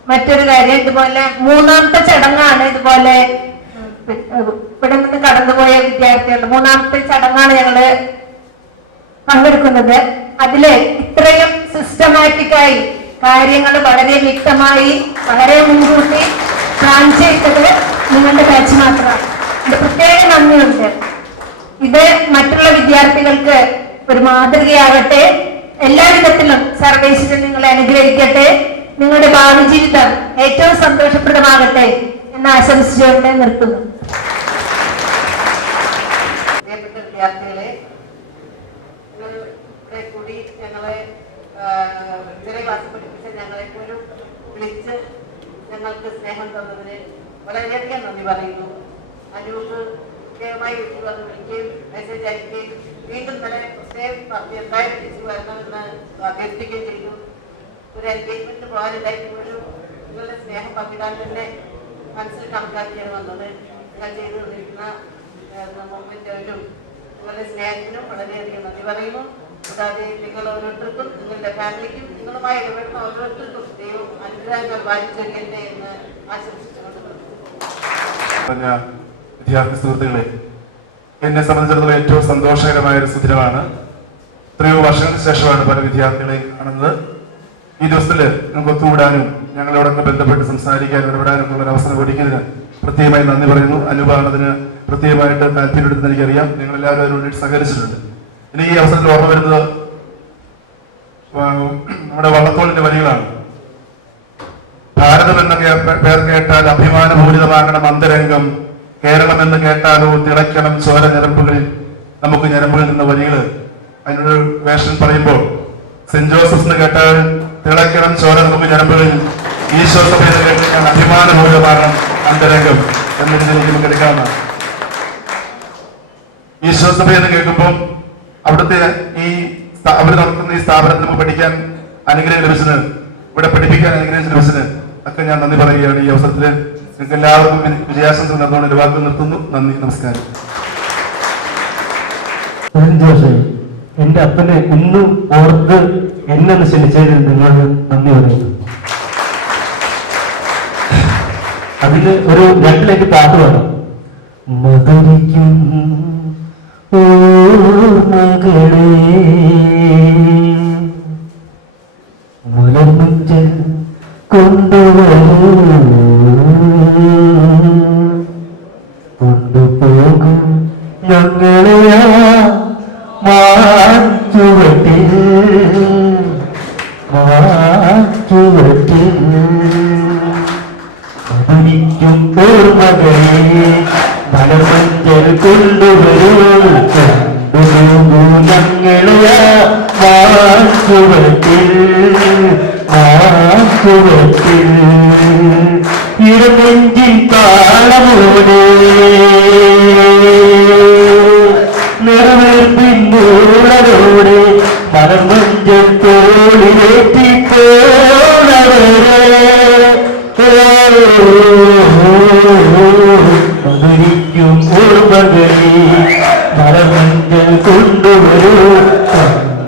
മറ്റൊരു കാര്യം, ഇതുപോലെ 3ാമത്തെ ചടങ്ങാണ്. ഇതുപോലെ ഇവിടെ നിന്ന് കടന്നുപോയ വിദ്യാർത്ഥികളുടെ 3ാമത്തെ ചടങ്ങാണ് ഞങ്ങള് പങ്കെടുക്കുന്നത്. അതില് ഇത്രയും സിസ്റ്റമാറ്റിക്കായി കാര്യങ്ങൾ വളരെ വ്യക്തമായി വളരെ മുൻകൂട്ടി പ്ലാൻ ചെയ്തത് നിങ്ങളുടെ ബാച്ച് മാത്രമാണ്. ഇത് പ്രത്യേക നന്ദിയുണ്ട്. ഇത് മറ്റുള്ള വിദ്യാർത്ഥികൾക്ക് ഒരു മാതൃകയാകട്ടെ. എല്ലാവിധത്തിലും സർവേശ്വരൻ നിങ്ങളെ അനുഗ്രഹിക്കട്ടെ. നിങ്ങളുടെ ഭാവി ജീവിതം ഏറ്റവും സന്തോഷപ്രദമാകട്ടെ എന്ന് ആശംസിച്ചുകൊണ്ട് നിർത്തുന്നു. പ്രിയപ്പെട്ട വിദ്യാർത്ഥികളെ, ഇവിടെ കൂടി ഞങ്ങളെ ചെറിയ ക്ലാസ് പഠിപ്പിച്ച ഞങ്ങളെ പോലും വിളിച്ച് ഞങ്ങൾക്ക് സ്നേഹം തന്നതിന് വളരെയധികം നന്ദി പറയുന്നു. അനൂപ് പ്രത്യേകമായി വീട്ടിൽ വന്ന് വിളിക്കുകയും മെസ്സേജ് അയക്കുകയും വീണ്ടും തന്നെ പ്രത്യേകം പറഞ്ഞ് എന്തായാലും തിരിച്ചു വരണമെന്ന് അഭ്യർത്ഥിക്കുകയും ചെയ്തു. ഒരു എൻഗേജ്മെന്റ് പോകാനുണ്ടായിട്ട് ഒരു നിങ്ങളുടെ സ്നേഹം പങ്കിടാൻ തന്നെ മനസ്സിൽ കണക്കാക്കിയാണ് വന്നത്. നിങ്ങൾ ചെയ്തു തന്നിരിക്കുന്ന മൊമെന്റിനും നിങ്ങളുടെ സ്നേഹത്തിനും വളരെയധികം നന്ദി പറയുന്നു. കൂടാതെ നിങ്ങൾ ഓരോരുത്തർക്കും നിങ്ങളുടെ ഫാമിലിക്കും നിങ്ങളുമായി ഇടപെടുന്ന ഓരോരുത്തർക്കും ദൈവം അനുഗ്രഹങ്ങൾ വായിച്ചൊരിയട്ടെ എന്ന് ആശംസിച്ചുകൊണ്ട് വിദ്യാർത്ഥി സുഹൃത്തുക്കളെ, എന്നെ സംബന്ധിച്ചിടത്തോളം ഏറ്റവും സന്തോഷകരമായ ഒരു സുദിനമാണ്. എത്രയോ വർഷങ്ങൾക്ക് ശേഷമാണ് പല വിദ്യാർത്ഥികളെയും കാണുന്നത്. ഈ ദിവസത്തിൽ നമുക്ക് ഒത്തുകൂടാനും ഞങ്ങളോടൊക്കെ ബന്ധപ്പെട്ട് സംസാരിക്കാനും ഇടപെടാനും ഉള്ള ഒരു അവസരം ഒരുക്കിയതിന് പ്രത്യേകമായി നന്ദി പറയുന്നു. അനുഭവത്തിന് പ്രത്യേകമായിട്ട് താല്പര്യമെടുത്തെന്ന് എനിക്കറിയാം. നിങ്ങളെല്ലാവരും അതിന് വേണ്ടിയിട്ട് സഹകരിച്ചിട്ടുണ്ട്. ഇനി ഈ അവസരത്തിൽ ഓർമ്മ വരുന്നത് നമ്മുടെ വള്ളത്തോളിന്റെ വരികളാണ്. ഭാരതം എന്ന പേർ കേട്ടാൽ അഭിമാനപൂരിതമാകണം അന്തരംഗം, കേരളം എന്ന് കേട്ടാലോ തിളയ്ക്കണം ചോര ഞരമ്പുകളിൽ, നമുക്ക് ഞരമ്പുകളിൽ നിന്ന വരികൾ. അതിനൊരു വേഷൻ പറയുമ്പോൾ സെന്റ് ജോസഫ് എന്ന് കേട്ടാൽ തിളയ്ക്കണം ചോര നമുക്ക് ഞരമ്പുകളിൽ, ഈശോ സഭ എന്ന് കേട്ടാൽ അഭിമാനപൂരിതമാകണം അന്തരംഗം എന്ന രീതിയിലേക്ക് നമുക്ക് എടുക്കാവുന്നതാണ്. ഈശോ സഭ എന്ന് കേൾക്കുമ്പോൾ അവിടുത്തെ അവർ നടത്തുന്ന ഈ സ്ഥാപനത്തിൽ നമുക്ക് പഠിക്കാൻ അനുഗ്രഹം ലഭിച്ചത്, ഇവിടെ പഠിപ്പിക്കാൻ അനുഗ്രഹം ലഭിച്ചത് ഒക്കെ ഞാൻ നന്ദി പറയുകയാണ്. ഈ അവസരത്തിൽ നിങ്ങൾക്ക് എല്ലാവർക്കും വിജയാശംസകൾ നടന്നുകൊണ്ട് ഒരു വാക്ക് നിർത്തുന്നു. നന്ദി, നമസ്കാരം. എന്റെ അപ്പനെ ഇന്നും ഓർത്ത് എന്നെ ക്ഷണിച്ചതിന് നിങ്ങൾ നന്ദി പറയുന്നു. അതിന് ഒരു 2 ലൈൻ പാട്ട് വേണം. മധുരിക്കും ഓർമ്മകളെ മുലമുഞ്ചൽ കൊണ്ടുപോകും ഞങ്ങളെയാ മാറ്റുവട്ടിൽ മധുരിക്കും ഓർമ്മകളെ മലമഞ്ചൽ കൊണ്ടുവരൂ ഞങ്ങളെയാ മാറ്റുവട്ടിൽ ഇരുനെഞ്ചിൻ താളമോടെ നിറവേർപ്പ് കണ്ണീരോടെ മരമഞ്ചൽ തോളിലേറ്റി പോണവരെ മധുരിക്കും ഓർമ്മകളി മരമഞ്ചൽ കൊണ്ടുവരൂ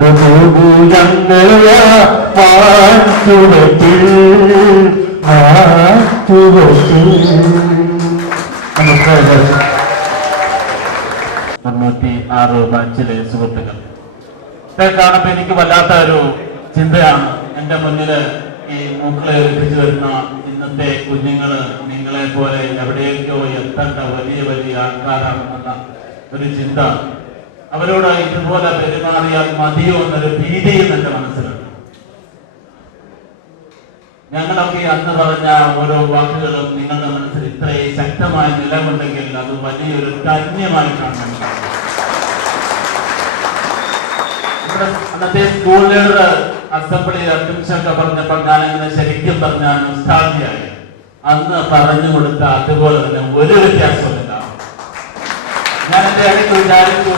കൊണ്ടുപോകൂ ഞങ്ങളെ മാറ്റുവറ്റിൽ നമസ്കാരം. 96 ബാച്ചിലെ സുഹൃത്തുക്കൾ കാണുമ്പോൾ എനിക്ക് വല്ലാത്ത ഒരു ചിന്തയാണ്. എൻ്റെ മുന്നിൽ ഈ മൂക്കളെ ഒരുമിച്ച് വരുന്ന ഇന്നത്തെ കുഞ്ഞുങ്ങള് നിങ്ങളെ പോലെ എവിടെയൊക്കെയോ എത്തേണ്ട വലിയ വലിയ ആൾക്കാരാണെന്ന ഒരു ചിന്ത. അവരോട് ഇതുപോലെ പെരുമാറിയാൽ മതിയോ എന്നൊരു ഭീതിയും എൻ്റെ മനസ്സിലുണ്ട്. ഞങ്ങളൊക്കെ അന്ന് പറഞ്ഞ ഓരോ വാക്കുകളും നിങ്ങളുടെ മനസ്സിൽ ഇത്രയും ശക്തമായി നിലകൊണ്ടെങ്കിൽ അത് വലിയൊരു ധന്യമായിട്ടാണ് നമുക്ക്. അന്നത്തെ സ്കൂൾ ലീഡർ അസംബ്ലി അധ്യക്ഷൊക്കെ പറഞ്ഞപ്പോൾ ഞാനിങ്ങനെ ശരിക്കും പറഞ്ഞ നൊസ്റ്റാൾജിയായി. അന്ന് പറഞ്ഞു കൊടുത്ത അതുപോലെ തന്നെ ഒരു വ്യത്യാസവും ഉണ്ടാവും. ഞാൻ എന്റെ ഇടയ്ക്ക് വിചാരിച്ചു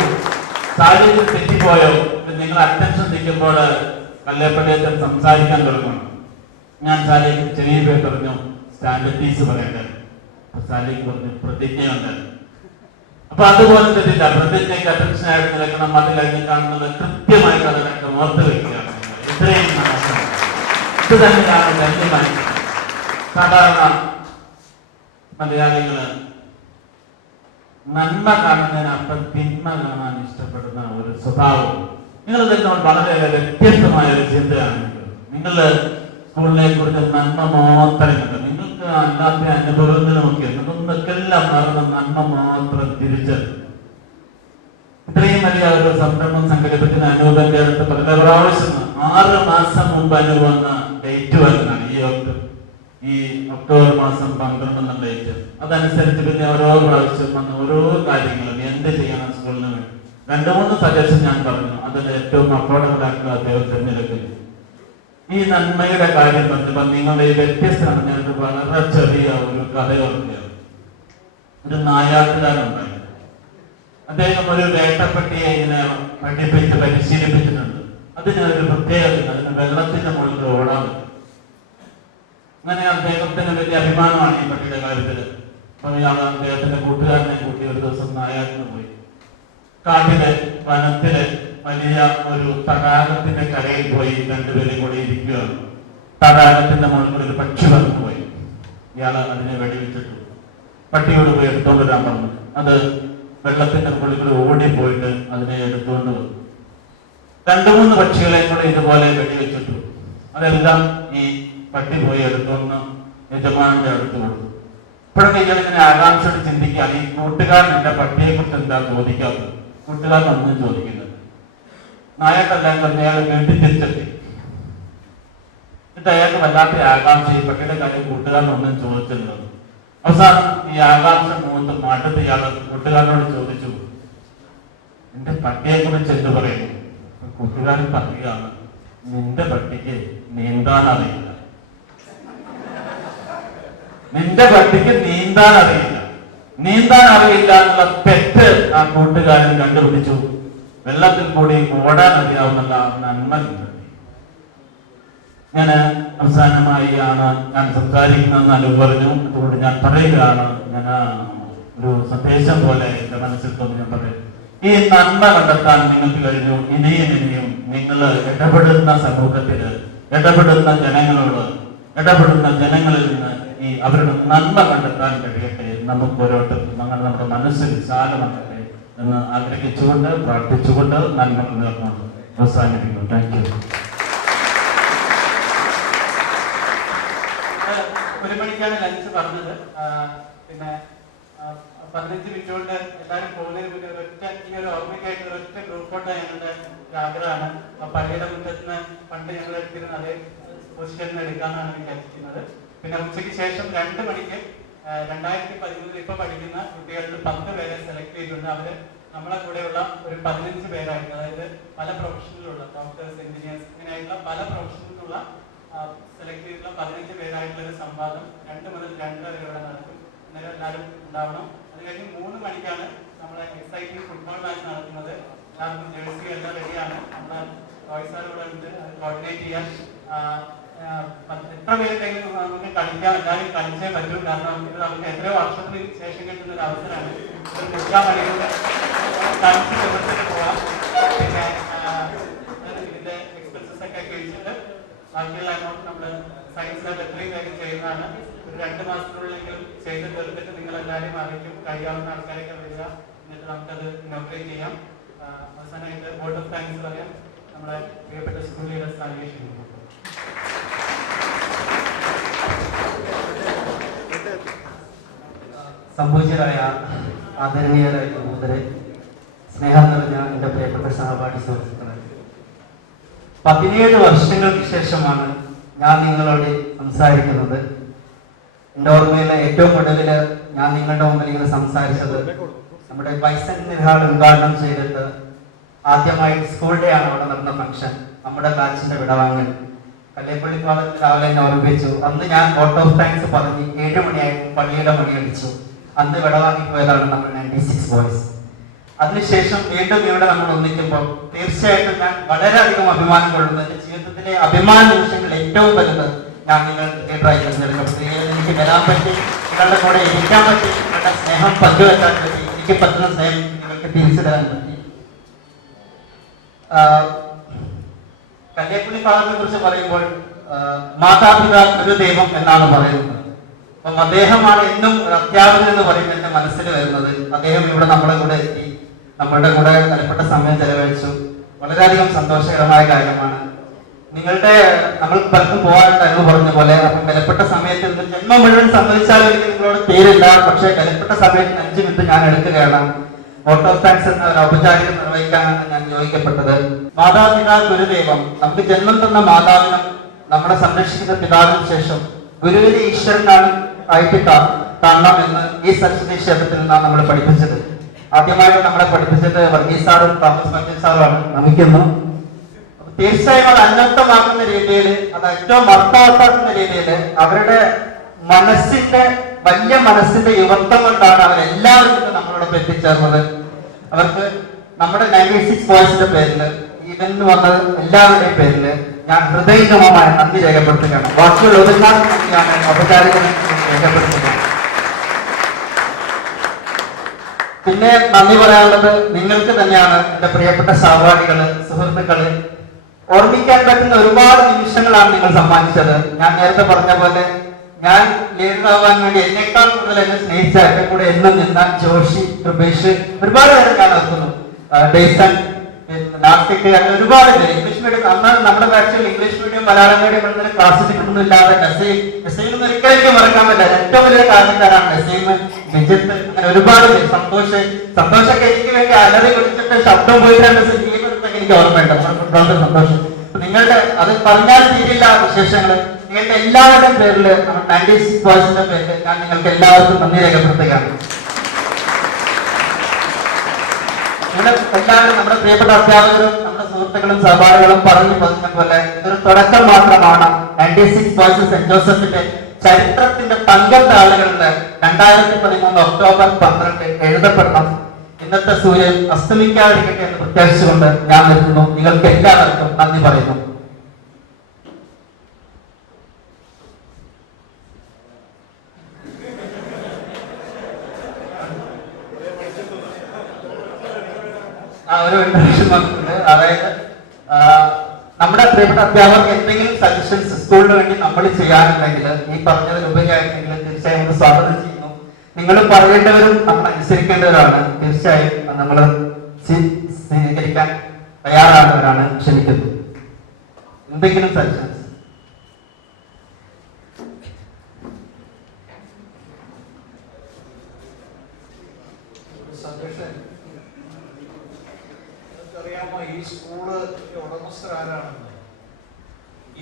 സാഹചര്യം തെറ്റിപ്പോയോ. നിങ്ങൾ അറ്റൻഷൻ നിൽക്കുമ്പോൾ കല്ലേപ്പള്ളിയത്തിൽ സംസാരിക്കാൻ തുടങ്ങണം. ഞാൻ സാലേക്ക് ചെറിയ പേര് പറഞ്ഞു സ്റ്റാൻഡേർഡീസ് പറയേണ്ടത്. സാലേക്ക് പറഞ്ഞു പ്രതിജ്ഞയുണ്ട്. അപ്പൊ അതുപോലെ തെറ്റില്ല. പ്രതിജ്ഞയ്ക്ക് അറ്റൻഷൻ ആയിട്ട് നിൽക്കണം. അത് കഴിഞ്ഞ് കാണുന്നത് കൃത്യമായിട്ട് അതിനൊക്കെ ഓർത്ത് വെക്കുകയാണ്. ഇത്രയും ഇത് തന്നെയാണ് ധന്യമായി. സാധാരണ മലയാളികള് നന്മ കാണുന്നതിനപ്പുറം തിന്മ കാണാൻ ഇഷ്ടപ്പെടുന്ന ഒരു സ്വഭാവം നിങ്ങൾ ഇതിനോട് വളരെ വ്യത്യസ്തമായ ഒരു ചിന്തയാണ്. നിങ്ങള് സ്കൂളിനെ കുറിച്ച് നന്മ മാത്രമേ കണ്ടു. നിങ്ങൾക്ക് അല്ലാത്ത അനുഭവങ്ങളുമൊക്കെ നിങ്ങൾക്കെല്ലാം മറന്ന് നന്മ മാത്രം തിരിച്ചത്. ഇത്രയും വലിയ ഒരു സംരംഭം സംഘടിപ്പിക്കുന്ന അനൂപന്റെ അടുത്ത് പല പ്രാവശ്യം 6 മാസം മുമ്പ് അനുഭവന്ന ഡേറ്റ് വരുന്നതാണ് ഈ ഒക്ടോബർ മാസം 12 എന്ന ഡേറ്റ്. അതനുസരിച്ച് പിന്നെ ഓരോ പ്രാവശ്യം വന്ന ഓരോ കാര്യങ്ങളും എന്ത് ചെയ്യണം സ്കൂളിന് വേണ്ടി 2-3 സജഷൻ ഞാൻ പറഞ്ഞു. അതിൽ ഏറ്റവും അഫോർഡബിൾ ആയിട്ടുള്ള അദ്ദേഹം തിരഞ്ഞെടുക്കുന്നു. ഈ നന്മയുടെ കാര്യം പറഞ്ഞപ്പോൾ നിങ്ങളുടെ ഈ വ്യത്യസ്തമാണ്. ഞാനത് വളരെ ചെറിയ ഒരു കഥ ഓർക്കുകയാണ്. ഒരു നായാട്ടുകാരുണ്ടായി. അദ്ദേഹം ഒരു വേട്ടപ്പെട്ടിയെ ഇങ്ങനെ പഠിപ്പിച്ച് പരിശീലിപ്പിച്ചിട്ടുണ്ട്. അതിനൊരു പ്രത്യേകത, അതിന് വെള്ളത്തിന്റെ മുകളിൽ ഓടാൻ പറ്റും. അങ്ങനെ അദ്ദേഹത്തിന് വലിയ അഭിമാനമാണ് ഈ പട്ടിയുടെ കാര്യത്തിൽ. അപ്പോൾ ഇയാൾ അദ്ദേഹത്തിന്റെ കൂട്ടുകാരനെ കൂട്ടി ഒരു ദിവസം നായാട്ടിന് പോയി. കാട്ടിലെ വനത്തിലെ വലിയ ഒരു തടാകത്തിന്റെ കരയിൽ പോയി രണ്ടുപേരും കൂടി ഇരിക്കുകയാണ്. തടാകത്തിന്റെ മുകളിൽ ഒരു പക്ഷി പറന്നു പോയി. ഇയാൾ അതിനെ വെടിവെച്ചിട്ടു. പട്ടിയോട് പോയി എടുത്തോണ്ട് വരാൻ പറഞ്ഞു. അത് വെള്ളത്തിന്റെ മുകളിൽ ഓടിപ്പോയിട്ട് അതിനെ എടുത്തുകൊണ്ട് വന്നു. 2-3 പക്ഷികളെയും കൂടെ ഇതുപോലെ വെടിവെച്ചിട്ടു. അതെല്ലാം ഈ പട്ടി പോയി എടുത്തോണ്ട് യജമാനന്റെ അടുത്ത് കൊടുത്തു. ഇപ്പോഴൊക്കെ ഇയാളിങ്ങനെ ആകാംക്ഷയോട് ചിന്തിക്കുകയാണ്, ഈ കൂട്ടുകാരൻ എന്റെ പട്ടിയെ കുറിച്ച് എന്താ ചോദിക്കാത്തത്? കൂട്ടുകാരനൊന്നും ചോദിക്കുന്നത്. നായക്കെല്ലാം പറഞ്ഞ് അയാൾ വീട്ടിൽ തിരിച്ചെത്തി. എന്നിട്ട് അയാൾക്ക് വല്ലാത്ത ആകാംക്ഷ, ഈ പട്ടിയുടെ കാര്യം കൂട്ടുകാരനൊന്നും ചോദിച്ചിരുന്നത്. അവസാനം ഈ ആകാംക്ഷ മൂത്ത് മടുത്ത് ഇയാൾ കൂട്ടുകാരനോട് ചോദിച്ചു, എന്റെ പട്ടിയെ കുറിച്ച് എന്ത് പറയുന്നു? കൂട്ടുകാരൻ പറയുകയാണ്, നിന്റെ പട്ടിക്ക് നീന്താൻ അറിയില്ല. നിന്റെ പട്ടിക്ക് നീന്താൻ അറിയില്ല. നീന്താൻ അറിയില്ല എന്നുള്ള തെറ്റ് ആ കൂട്ടുകാരൻ കണ്ടുപിടിച്ചു. വെള്ളത്തിൽ കൂടി ഓടാൻ അറിയാവുന്ന നന്മ. ഞാൻ അവസാനമായി ഞാൻ സംസാരിക്കുന്നതെന്ന് അനുഭവം പറഞ്ഞു. അതുകൊണ്ട് ഞാൻ പറയുകയാണ്, ഞാൻ ഒരു സന്ദേശം പോലെ എന്റെ മനസ്സിൽ തോന്നി ഞാൻ പറയും. ഈ നന്മ കണ്ടെത്താൻ നിങ്ങൾക്ക് കഴിഞ്ഞു. ഇനിയും നിങ്ങൾ ഇടപെടുന്ന സമൂഹത്തില്, ഇടപെടുന്ന ജനങ്ങളിൽ നിന്ന് ഈ അവരുടെ നന്മ കണ്ടെത്താൻ കഴിയട്ടെ. നമുക്ക് ഓരോരുത്തർക്കും നമ്മുടെ മനസ്സ് വിശാലമാകട്ടെ എന്ന് ആഗ്രഹിച്ചുകൊണ്ട് പ്രാർത്ഥിച്ചുകൊണ്ട് നന്മ നേർന്നുകൊണ്ട് അവസാനിപ്പിക്കുന്നു. Thank you. 1 മണിക്കാണ് ലഞ്ച് പറഞ്ഞത്. പിന്നെ 15 മിനിറ്റ് കൊണ്ട് എല്ലാവരും പോകുന്നതിന് മുന്നേ ഈ ഒരു ഓർമ്മയ്ക്കായിട്ട് ഒരൊറ്റ ഗ്രൂപ്പ് ഫോട്ടോ ഞങ്ങളുടെ ആഗ്രഹമാണ്. പള്ളിയുടെ മുറ്റത്ത് നിന്ന് പണ്ട് ഞങ്ങൾ എടുത്തിരുന്ന അതേ പൊസിഷനിൽ എടുക്കാമെന്നാണ് വിചാരിക്കുന്നത്. പിന്നെ ഉച്ചയ്ക്ക് ശേഷം 2 മണിക്ക് 2013 ഇപ്പൊ പഠിക്കുന്ന കുട്ടികളിൽ 10 പേരെ സെലക്ട് ചെയ്തിട്ടുണ്ട്. അവര് നമ്മളെ കൂടെയുള്ള ഒരു 15 പേരായിട്ട്, അതായത് പല പ്രൊഫഷനിലുള്ള ഡോക്ടേഴ്സ്, എഞ്ചിനീയേഴ്സ്, ഇങ്ങനെയായിട്ടുള്ള പല പ്രൊഫഷനിലുള്ള സെലക്ട് ചെയ്തിട്ടുള്ള 15 പേരായിട്ടുള്ള ഒരു സംവാദം 2 മുതൽ 2 വരെ ഇവിടെ നടക്കും. അന്നേരം എല്ലാവരും ഉണ്ടാവണം. അത് കഴിഞ്ഞ് 3 മണിക്കാണ് നമ്മളെ എക്സൈറ്റിംഗ് ഫുട്ബോൾ മാച്ച് നടക്കുന്നത്. എല്ലാവർക്കും ജേഴ്സി എല്ലാം റെഡിയാണ്. സാർ ഇവിടെ ഉണ്ട്, കോർഡിനേറ്റ് ചെയ്യാൻ. എത്ര പേരുണ്ടെങ്കിലും നമുക്ക് കളിക്കാം, എല്ലാവരും കളിച്ചേ പറ്റൂ. കാരണം ഇത് നമുക്ക് എത്രയോ വർഷത്തിന് ശേഷം കിട്ടുന്ന ഒരു അവസരമാണ്. കുടിക്കാൻ വേണ്ടിയിട്ട് കളിച്ച് ദിവസത്തിൽ പോവാം. പിന്നെ ഇതിന്റെ എക്സ്പെൻസസ് ഒക്കെ കഴിച്ചിട്ട് ബാക്കിയുള്ള എമൗണ്ട് നമ്മൾ സയൻസ് ലാബ് എത്രയും വേഗം ചെയ്യുന്നതാണ്. ഒരു 2 മാസത്തിനുള്ളിലെങ്കിലും ചെയ്ത് തീർത്തിട്ട് നിങ്ങളെല്ലാവരും അറിയിക്കും. കഴിയാവുന്ന ആൾക്കാരൊക്കെ വരിക, എന്നിട്ട് നമുക്കത് ഇനോഗ്രേറ്റ് ചെയ്യാം. അവസാനമായിട്ട് വോട്ട് ഓഫ് താങ്ക്സ് പറയാം നമ്മുടെ പ്രിയപ്പെട്ട സ്കൂൾ ലീഡേഴ്സ് അന്വേഷിക്കുന്നു. സംഭവിച്ചതായ ആദരണീയരായ സഹോദരെ, സ്നേഹം നിറഞ്ഞ എൻ്റെ പ്രിയപ്പെട്ട സഹപാഠി സുഹൃത്തുക്കളെ, 17 വർഷങ്ങൾക്ക് ശേഷമാണ് ഞാൻ നിങ്ങളോട് സംസാരിക്കുന്നത്. എൻ്റെ ഓർമ്മയിലെ ഏറ്റവും ഒടുവിൽ ഞാൻ നിങ്ങളുടെ മുമ്പിൽ ഇങ്ങനെ സംസാരിച്ചത് നമ്മുടെ ബൈസെന്ററി ഹാൾ ഉദ്ഘാടനം ചെയ്തിട്ട് ആദ്യമായിട്ട് സ്കൂൾ ഡേ ആണ് അവിടെ നടന്ന ഫംഗ്ഷൻ. നമ്മുടെ ബാച്ചിന്റെ വിടവാങ്ങൽ കല്ലേപ്പള്ളി ഭാഗത്ത് രാവിലെ എന്നെ ഓർമ്മിപ്പിച്ചു. അന്ന് ഞാൻ വോട്ട് ഓഫ് താങ്ക്സ് പറഞ്ഞ് 7 മണിയായപ്പോൾ പള്ളിയുടെ മണിയടിച്ചു. അന്ന് വിടവാങ്ങിപ്പോയതാണ് നമ്മൾ 96 ബോയ്സ്. അതിനുശേഷം വീണ്ടും ഇവിടെ നമ്മൾ ഒന്നിക്കുമ്പോൾ തീർച്ചയായിട്ടും ഞാൻ വളരെയധികം അഭിമാനം കൊള്ളുന്നു. എൻ്റെ ജീവിതത്തിലെ അഭിമാന നിമിഷങ്ങൾ ഏറ്റവും വലുത് ഞാൻ നിങ്ങൾ ലീഡറായി തിരഞ്ഞെടുക്കപ്പെട്ടു. എനിക്ക് വരാൻ പറ്റി, നിങ്ങളുടെ കൂടെ ഇരിക്കാൻ പറ്റി, നിങ്ങളുടെ സ്നേഹം പങ്കുവെക്കാൻ പറ്റി, എനിക്ക് പറ്റുന്ന സ്നേഹം നിങ്ങൾക്ക് തിരിച്ചു തരാൻ പറ്റി. കല്ലേപ്പള്ളി ഭാഗത്തെ കുറിച്ച് പറയുമ്പോൾ മാതാപിതാ ഒരു ദൈവം എന്നാണ് പറയുന്നത്. അപ്പം അദ്ദേഹമാണ് എന്നും അധ്യാപകൻ എന്ന് പറയുന്നത് എന്റെ മനസ്സിൽ വരുന്നത്. അദ്ദേഹം ഇവിടെ നമ്മുടെ കൂടെ എത്തി, നമ്മളുടെ കൂടെ വിലപ്പെട്ട സമയം ചെലവഴിച്ചു. വളരെയധികം സന്തോഷകരമായ കാര്യമാണ്. നമ്മൾ പലർക്കും പോകാനുള്ള എന്ന് പറഞ്ഞ പോലെ അപ്പം വിലപ്പെട്ട സമയത്ത് ജന്മം മുഴുവൻ സമ്മതിച്ചാലും എനിക്ക് നിങ്ങളോട് തീരില്ല. പക്ഷേ വിലപ്പെട്ട സമയത്ത് 5 മിനിറ്റ് ഞാൻ എടുക്കുകയാണ്. വോട്ട് ഓഫ് താങ്ക്സ് എന്ന ഒരു ഔപചാരിക നിർവഹിക്കാനാണ് ഞാൻ ചോദിക്കപ്പെട്ടത്. മാതാപിതാ ഗുരുദൈവം, നമുക്ക് ജന്മം തന്ന മാതാവിനും നമ്മളെ സംരക്ഷിക്കുന്ന പിതാവിനും ശേഷം ഗുരുവിനെ ഈശ്വരനാണ് ആയിട്ട് കാണണം എന്ന് ഈ സരസ്വതി ക്ഷേത്രത്തിൽ നിന്നാണ് നമ്മൾ പഠിപ്പിച്ചത്. ആദ്യമായിട്ട് നമ്മളെ പഠിപ്പിച്ചത് വർഗീസ് സാറും തോമസ് മഞ്ചൻ സാറുമാണ്. നമിക്കുന്നു. തീർച്ചയായും അത് അന്വർത്ഥമാക്കുന്ന രീതിയിൽ, അത് ഏറ്റവും അർത്ഥവത്താക്കുന്ന രീതിയിൽ അവരുടെ മനസ്സിന്റെ വലിയ മനസ്സിന്റെ യുവത്വം കൊണ്ടാണ് അവരെല്ലാവരും നമ്മളോടൊപ്പം എത്തിച്ചേർന്നത്. അവർക്ക് നമ്മുടെ 96 ബോയ്സിന്റെ പേരിൽ, ഇവന്റ് വന്ന എല്ലാവരുടെയും പേരിൽ ഞാൻ ഹൃദയംഗമമായ നന്ദി രേഖപ്പെടുത്തുകയാണ്. ബാക്കിയുള്ള ഒരുപാട് നന്ദിയാണ് ഔപചാരികമായി രേഖപ്പെടുത്തുന്നത്. പിന്നെ നന്ദി പറയാനുള്ളത് നിങ്ങൾക്ക് തന്നെയാണ്. എന്റെ പ്രിയപ്പെട്ട സഹപാഠികള്, സുഹൃത്തുക്കള്, ഓർമ്മിക്കാൻ പറ്റുന്ന ഒരുപാട് നിമിഷങ്ങളാണ് നിങ്ങൾ സമ്മാനിച്ചത്. ഞാൻ നേരത്തെ പറഞ്ഞ പോലെ ഞാൻ ലീഡറാവാൻ വേണ്ടി എന്നേക്കാൾ കൂടുതൽ എന്നെ സ്നേഹിച്ച എന്റെ കൂടെ എന്നും നിന്ന ജോഷി, കൃപേഷ്, ഒരുപാട് പേരെ ഞാൻ ഓർക്കുന്നു. ഡേസൺ, നാട്ടിക്ക്, അങ്ങനെ ഒരുപാട് പേര് ഇംഗ്ലീഷ് മീഡിയം. അന്നാണ് നമ്മുടെ ബാച്ചിൽ ഇംഗ്ലീഷ് മീഡിയം മലയാളം മീഡിയം എന്നതിന് ക്ലാസ് കിട്ടുന്നില്ലാതെ നസീം ഒരിക്കലും എനിക്ക് മറക്കാൻ പറ്റില്ല. ഏറ്റവും വലിയ കാരണക്കാരാണ് നസീം, വിജിത്ത്, അങ്ങനെ ഒരുപാട് പേര്. സന്തോഷമൊക്കെ എനിക്ക് വേണ്ടി അലറി കുടിച്ചിട്ട് ശബ്ദം പോയിട്ട് എനിക്ക് ഓർമ്മയുണ്ട്. ഫുട്ബോളിന്റെ സന്തോഷം നിങ്ങളുടെ അത് പറഞ്ഞാൽ തീരില്ല വിശേഷങ്ങള്. നിങ്ങളുടെ എല്ലാവരുടെയും പേരിൽ, 96 ബോയ്സിന്റെ പേരിൽ ഞാൻ നിങ്ങൾക്ക് എല്ലാവർക്കും നന്ദി രേഖപ്പെടുത്തുകയാണ്. എല്ലാവരും നമ്മുടെ പ്രിയപ്പെട്ട അധ്യാപകരും നമ്മുടെ സുഹൃത്തുക്കളും സഹപാഠികളും പറഞ്ഞു പറഞ്ഞ പോലെ ഇതൊരു തുടക്കം മാത്രമാണ്. 96 ബോയ്സ് സെന്റ് ജോസഫിന്റെ ചരിത്രത്തിന്റെ തങ്കത്താളുകളിൽ 2013 ഒക്ടോബർ 12 എഴുതപ്പെടണം. ഇന്നത്തെ സൂര്യൻ അസ്തമിക്കാതിരിക്കട്ടെ എന്ന് പ്രത്യാശിച്ചുകൊണ്ട് ഞാൻ നിർത്തുന്നു. നിങ്ങൾക്ക് എല്ലാവർക്കും നന്ദി പറയുന്നു. ഒരു ഇൻട്രഡക്ഷൻ വന്നിട്ടുണ്ട്. അതായത് നമ്മുടെ പ്രിയപ്പെട്ട അധ്യാപകർക്ക് എന്തെങ്കിലും സജഷൻസ് സ്കൂളിന് വേണ്ടി നമ്മൾ ചെയ്യാനുണ്ടെങ്കിൽ, ഈ പറഞ്ഞതിലുപരിയായിട്ടുണ്ടെങ്കിൽ തീർച്ചയായും നമ്മൾ സ്വാഗതം ചെയ്യുന്നു. നിങ്ങൾ പറയേണ്ടവരും നമ്മൾ അനുസരിക്കേണ്ടവരാണ്. തീർച്ചയായും നമ്മൾ സ്വീകരിക്കാൻ തയ്യാറാകുന്നവരാണ്. ക്ഷണിക്കുന്നു. എന്തെങ്കിലും സജഷൻസ്? അറിയാമോ ഈ സ്കൂള് ഉടമസ്ഥരാരാണെന്ന്?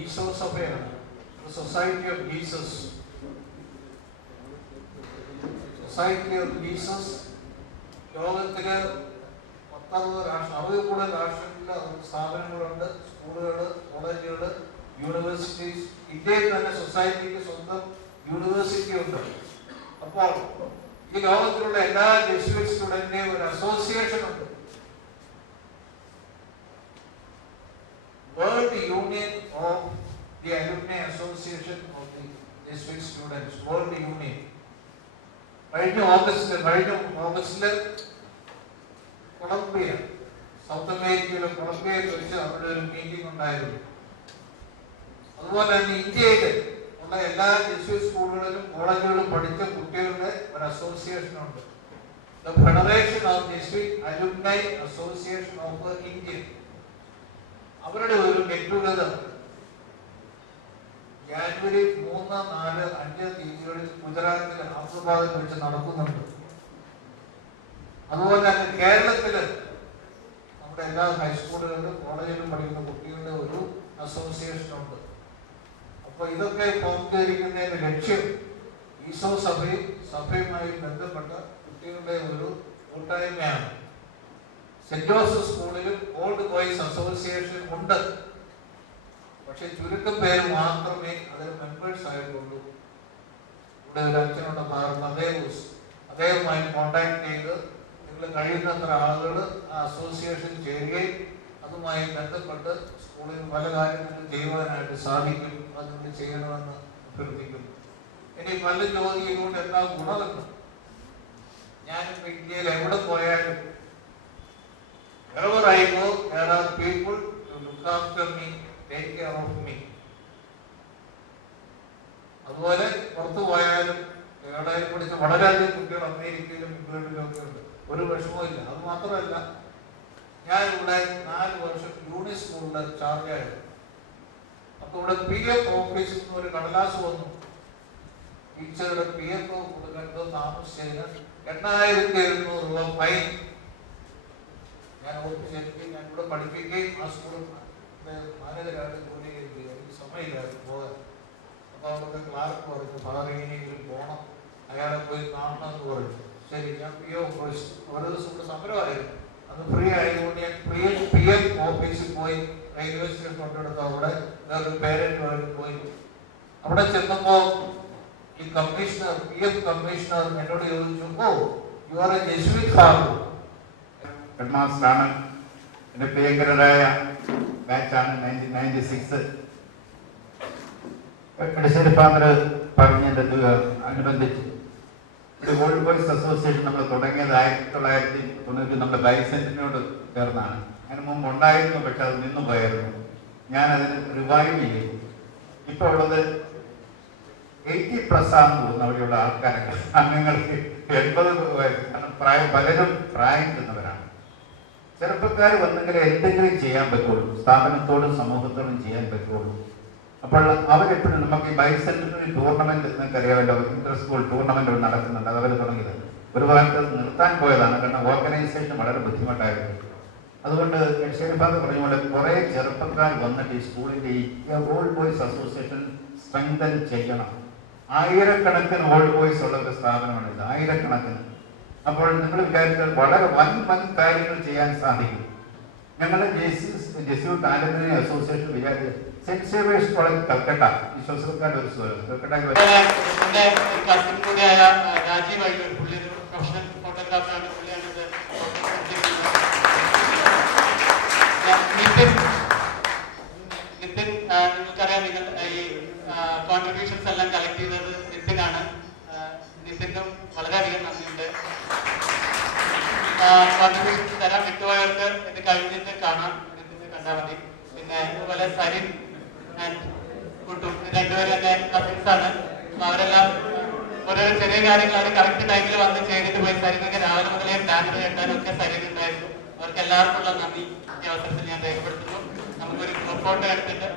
ഈശോ സഭയാണ്, society of Jesus. Society of Jesus ലോകത്തില് 60 കൂടുതൽ രാഷ്ട്രങ്ങളിലെ സ്ഥാപനങ്ങളുണ്ട്, സ്കൂളുകള്, കോളേജുകള്, യൂണിവേഴ്സിറ്റീസ്. ഇന്ത്യയിൽ തന്നെ സൊസൈറ്റിക്ക് സ്വന്തം യൂണിവേഴ്സിറ്റി ഉണ്ട്. അപ്പോൾ ഈ ലോകത്തിലുള്ള എല്ലാ ജെസ്യൂട്ട് സ്റ്റുഡന്റിന്റെയും ഒരു അസോസിയേഷൻ ഉണ്ട്. World Union of the Alumni Association of the Jesuit Students, World Union. കഴിഞ്ഞ ഓഗസ്റ്റില് കൊളംബിയ, സൗത്ത് അമേരിക്കയിലെ കൊളംബിയയിൽ വെച്ച് അവിടെ ഒരു മീറ്റിംഗ് ഉണ്ടായിരുന്നു. അതുപോലെ തന്നെ ഇന്ത്യയിൽ ഉള്ള എല്ലാ ജെസ്യൂട്ട് സ്കൂളുകളിലും കോളേജുകളിലും പഠിച്ച കുട്ടികളുടെ ഒരു അസോസിയേഷൻ ഉണ്ട്, the federation of Jesuit alumni association of India. അവരുടെ ഒരു ഗെറ്റ് ടുഗദർ ജാനുവരി 3, 4, 5 തീയതികളിൽ ഗുജറാത്തിലെ അഹമ്മദാബാദിൽ വെച്ച് നടക്കുന്നുണ്ട്. അതുപോലെ തന്നെ കേരളത്തില് നമ്മുടെ എല്ലാ ഹൈസ്കൂളുകളിലും കോളേജിലും പഠിക്കുന്ന കുട്ടികളുടെ ഒരു അസോസിയേഷൻ ഉണ്ട്. അപ്പൊ ഇതൊക്കെ പങ്കുവയ്ക്കുന്നതിന്റെ ലക്ഷ്യം ഈശോ സഭയുമായി ബന്ധപ്പെട്ട കുട്ടികളുടെ ഒരു കൂട്ടായ്മയാണ്. സെന്റ് ജോസഫ് സ്കൂളിലും ഓൾഡ് ബോയ്സ് അസോസിയേഷൻ ഉണ്ട്. പക്ഷെ ചുരുക്കം പേര് മാത്രമേ അതിൽ മെമ്പേഴ്സ് ആയിട്ടുള്ളൂ. ഇവിടെ ഒരു അച്ഛനുണ്ട്, അദ്ദേഹവുമായി കോണ്ടാക്ട് ചെയ്ത് നിങ്ങൾ കഴിയുന്നത്ര ആളുകൾ ആ അസോസിയേഷൻ ചേരുകയും അതുമായി ബന്ധപ്പെട്ട് സ്കൂളിൽ പല കാര്യങ്ങളും ചെയ്യുവാനായിട്ട് സാധിക്കും. അത് നിങ്ങൾ ചെയ്യണമെന്ന് അഭ്യർത്ഥിക്കുന്നു. ഇനി പല ചോദ്യങ്ങളുകൊണ്ട് എന്താ ഗുണമെന്ന്, ഞാനിപ്പോൾ ഇന്ത്യയിൽ എവിടെ പോയാലും wherever I go, there are people to look after me, take care of me. അതുപോലെ പുറത്തു പോയാലും കേരളയിൽ പഠിച്ച വളരെയധികം കുട്ടികൾ അമേരിക്കയിലും ഇംഗ്ലണ്ടിലും ഒക്കെ ഉണ്ട്. ഒരു വിഷമവും ഇല്ല. അത് മാത്രമല്ല, ഞാൻ ഇവിടെ 4 വർഷം യൂണി സ്കൂളിൽ ചാർജായിരുന്നു. അപ്പൊ ഇവിടെ PF ഓഫീസിൽ നിന്ന് ഒരു കടലാസ് വന്നു, ടീച്ചറുടെ PF കൊടുക്കേണ്ടത് താമസിച്ചതിന് 8,700 രൂപ ഫൈൻ. ഞാൻ ഓഫീസിലെത്തി, ഞാൻ ഇവിടെ പഠിപ്പിക്കുകയും ആ സ്കൂളിൽ മാനേജരായിട്ട് ജോലി ചെയ്യുകയും എനിക്ക് സമയമില്ലായിരുന്നു പോകാൻ. അപ്പൊ അവിടുത്തെ ക്ലാർക്ക് പറഞ്ഞു, ഫലറിയിനെങ്കിലും പോകണം, അയാളെ പോയി കാണണമെന്ന് പറഞ്ഞു. ശരി, ഞാൻ PO ഓഫീസ് ഓരോ ദിവസം ഇവിടെ സമരമായിരുന്നു. അന്ന് ഫ്രീ ആയതുകൊണ്ട് ഞാൻ PM ഓഫീസിൽ പോയി റെയിൽവേ സ്റ്റേഷൻ കൊണ്ടെടുത്ത് അവിടെ വേറൊരു പേരന്റുമായിട്ട് പോയി. അവിടെ ചെന്നപ്പോ ഈ കമ്മീഷണർ, PM കമ്മീഷണർ എന്നോട് ചോദിച്ചു, oh you are a Jesuit father. ഹെഡ്മാസ്റ്ററാണ്. എൻ്റെ പ്രിയങ്കരായ ബാച്ചാണ് 1996. എടശ്ശേരി ഫാദർ പറഞ്ഞതിൻ്റെ അനുബന്ധിച്ച് ഒരു ഓൾഡ് ബോയ്സ് അസോസിയേഷൻ നമ്മൾ തുടങ്ങിയത് 1990 നമ്മുടെ ബൈസെന്റിനോട് ചേർന്നാണ്. അതിന് മുമ്പ് ഉണ്ടായിരുന്നു, പക്ഷെ അത് നിന്നു പോയായിരുന്നു. ഞാനതിന് റിവൈവ് ചെയ്തു. ഇപ്പോൾ ഉള്ളത് 80+ ആണെന്ന് തോന്നുന്നു അവിടെയുള്ള ആൾക്കാരൊക്കെ. അംഗങ്ങൾക്ക് 80 വയസ്സ്. കാരണം പലരും പ്രായം ചെന്നവരാണ്. ചെറുപ്പക്കാർ വന്നെങ്കിൽ എന്തെങ്കിലും ചെയ്യാൻ പറ്റുള്ളൂ, സ്ഥാപനത്തോടും സമൂഹത്തോടും ചെയ്യാൻ പറ്റുള്ളൂ. അപ്പോൾ അവരെപ്പോഴും നമുക്ക് ഈ ബൈസെന്റിനറി ടൂർണമെന്റ് നിങ്ങൾക്ക് അറിയാമല്ലോ, ഇന്റർ സ്കൂൾ ടൂർണമെന്റ് നടക്കുന്നുണ്ട്. അത് അവർ തുടങ്ങിയത് ഒരു ഭാഗത്ത് നിർത്താൻ പോയതാണ്, കാരണം ഓർഗനൈസേഷൻ വളരെ ബുദ്ധിമുട്ടായിരുന്നു. അതുകൊണ്ട് എടശ്ശേരി ഫാദർ പറഞ്ഞ പോലെ കുറെ ചെറുപ്പക്കാർ വന്നിട്ട് ഈ സ്കൂളിന്റെ ഈ ഓൾഡ് ബോയ്സ് അസോസിയേഷൻ സ്ട്രെങ്തൻ ചെയ്യണം. 1000കണക്കിന് ഓൾഡ് ബോയ്സ് ഉള്ള ഒരു സ്ഥാപനമാണ് ഇത്, 1000കണക്കിന്. അപ്പോൾ നിങ്ങൾ വിചാരിച്ചാൽ വളരെ വൻ കാര്യങ്ങൾ ചെയ്യാൻ സാധിക്കും. ഞങ്ങളുടെ ജെസ്യൂട്ട് അലുമിനി അസോസിയേഷൻ വിചാരിച്ച സെന്റ് സേവിയേഴ്സ് കോളേജ് കൽക്കട്ട, വിശ്വാസക്കാരുടെ ഒരു കൽക്കട്ടയിൽ കസിൻ കൂടിയായ രാജീവ് അയ്യൂർ, പുള്ളി ഒരു പ്രൊഫഷണൽ ഫോട്ടോഗ്രാഫറാണ്. പുള്ളിയാണ് ഇത്. നിതിൻ, നിങ്ങൾക്കറിയാം, നിങ്ങൾ ഈ കോൺട്രിബ്യൂഷൻസ് എല്ലാം കളക്ട് ചെയ്തത് നിതിനാണ്. നിതിനും വളരെയധികം നന്ദിയുണ്ട്. കോൺട്രിബ്യൂഷൻസ് തരാൻ വിട്ടുപോയവർക്ക് ഇത് കഴിഞ്ഞിട്ട് കാണാം, നിതിന് കണ്ടാൽ മതി. പിന്നെ അതുപോലെ സരിൻ ആൻഡ് കുട്ടു, രണ്ടുപേരും എൻ്റെ കസിൻസ് ആണ്. അവരെല്ലാം ഓരോ ചെറിയ കാര്യങ്ങൾ അവർ കറക്റ്റ് ടൈമിൽ വന്ന് ചെയ്തിട്ട് പോയി. സരിനൊക്കെ രാവിലെ മുതലേ ബാനർ കെട്ടാനും ഒക്കെ സരിനുണ്ടായിരുന്നു. അവർക്ക് എല്ലാവർക്കും ഉള്ള നന്ദി ഈ അവസരത്തിൽ ഞാൻ രേഖപ്പെടുത്തുന്നു. നമുക്കൊരു ഗ്രൂപ്പ് ഫോട്ടോ എടുത്തിട്ട്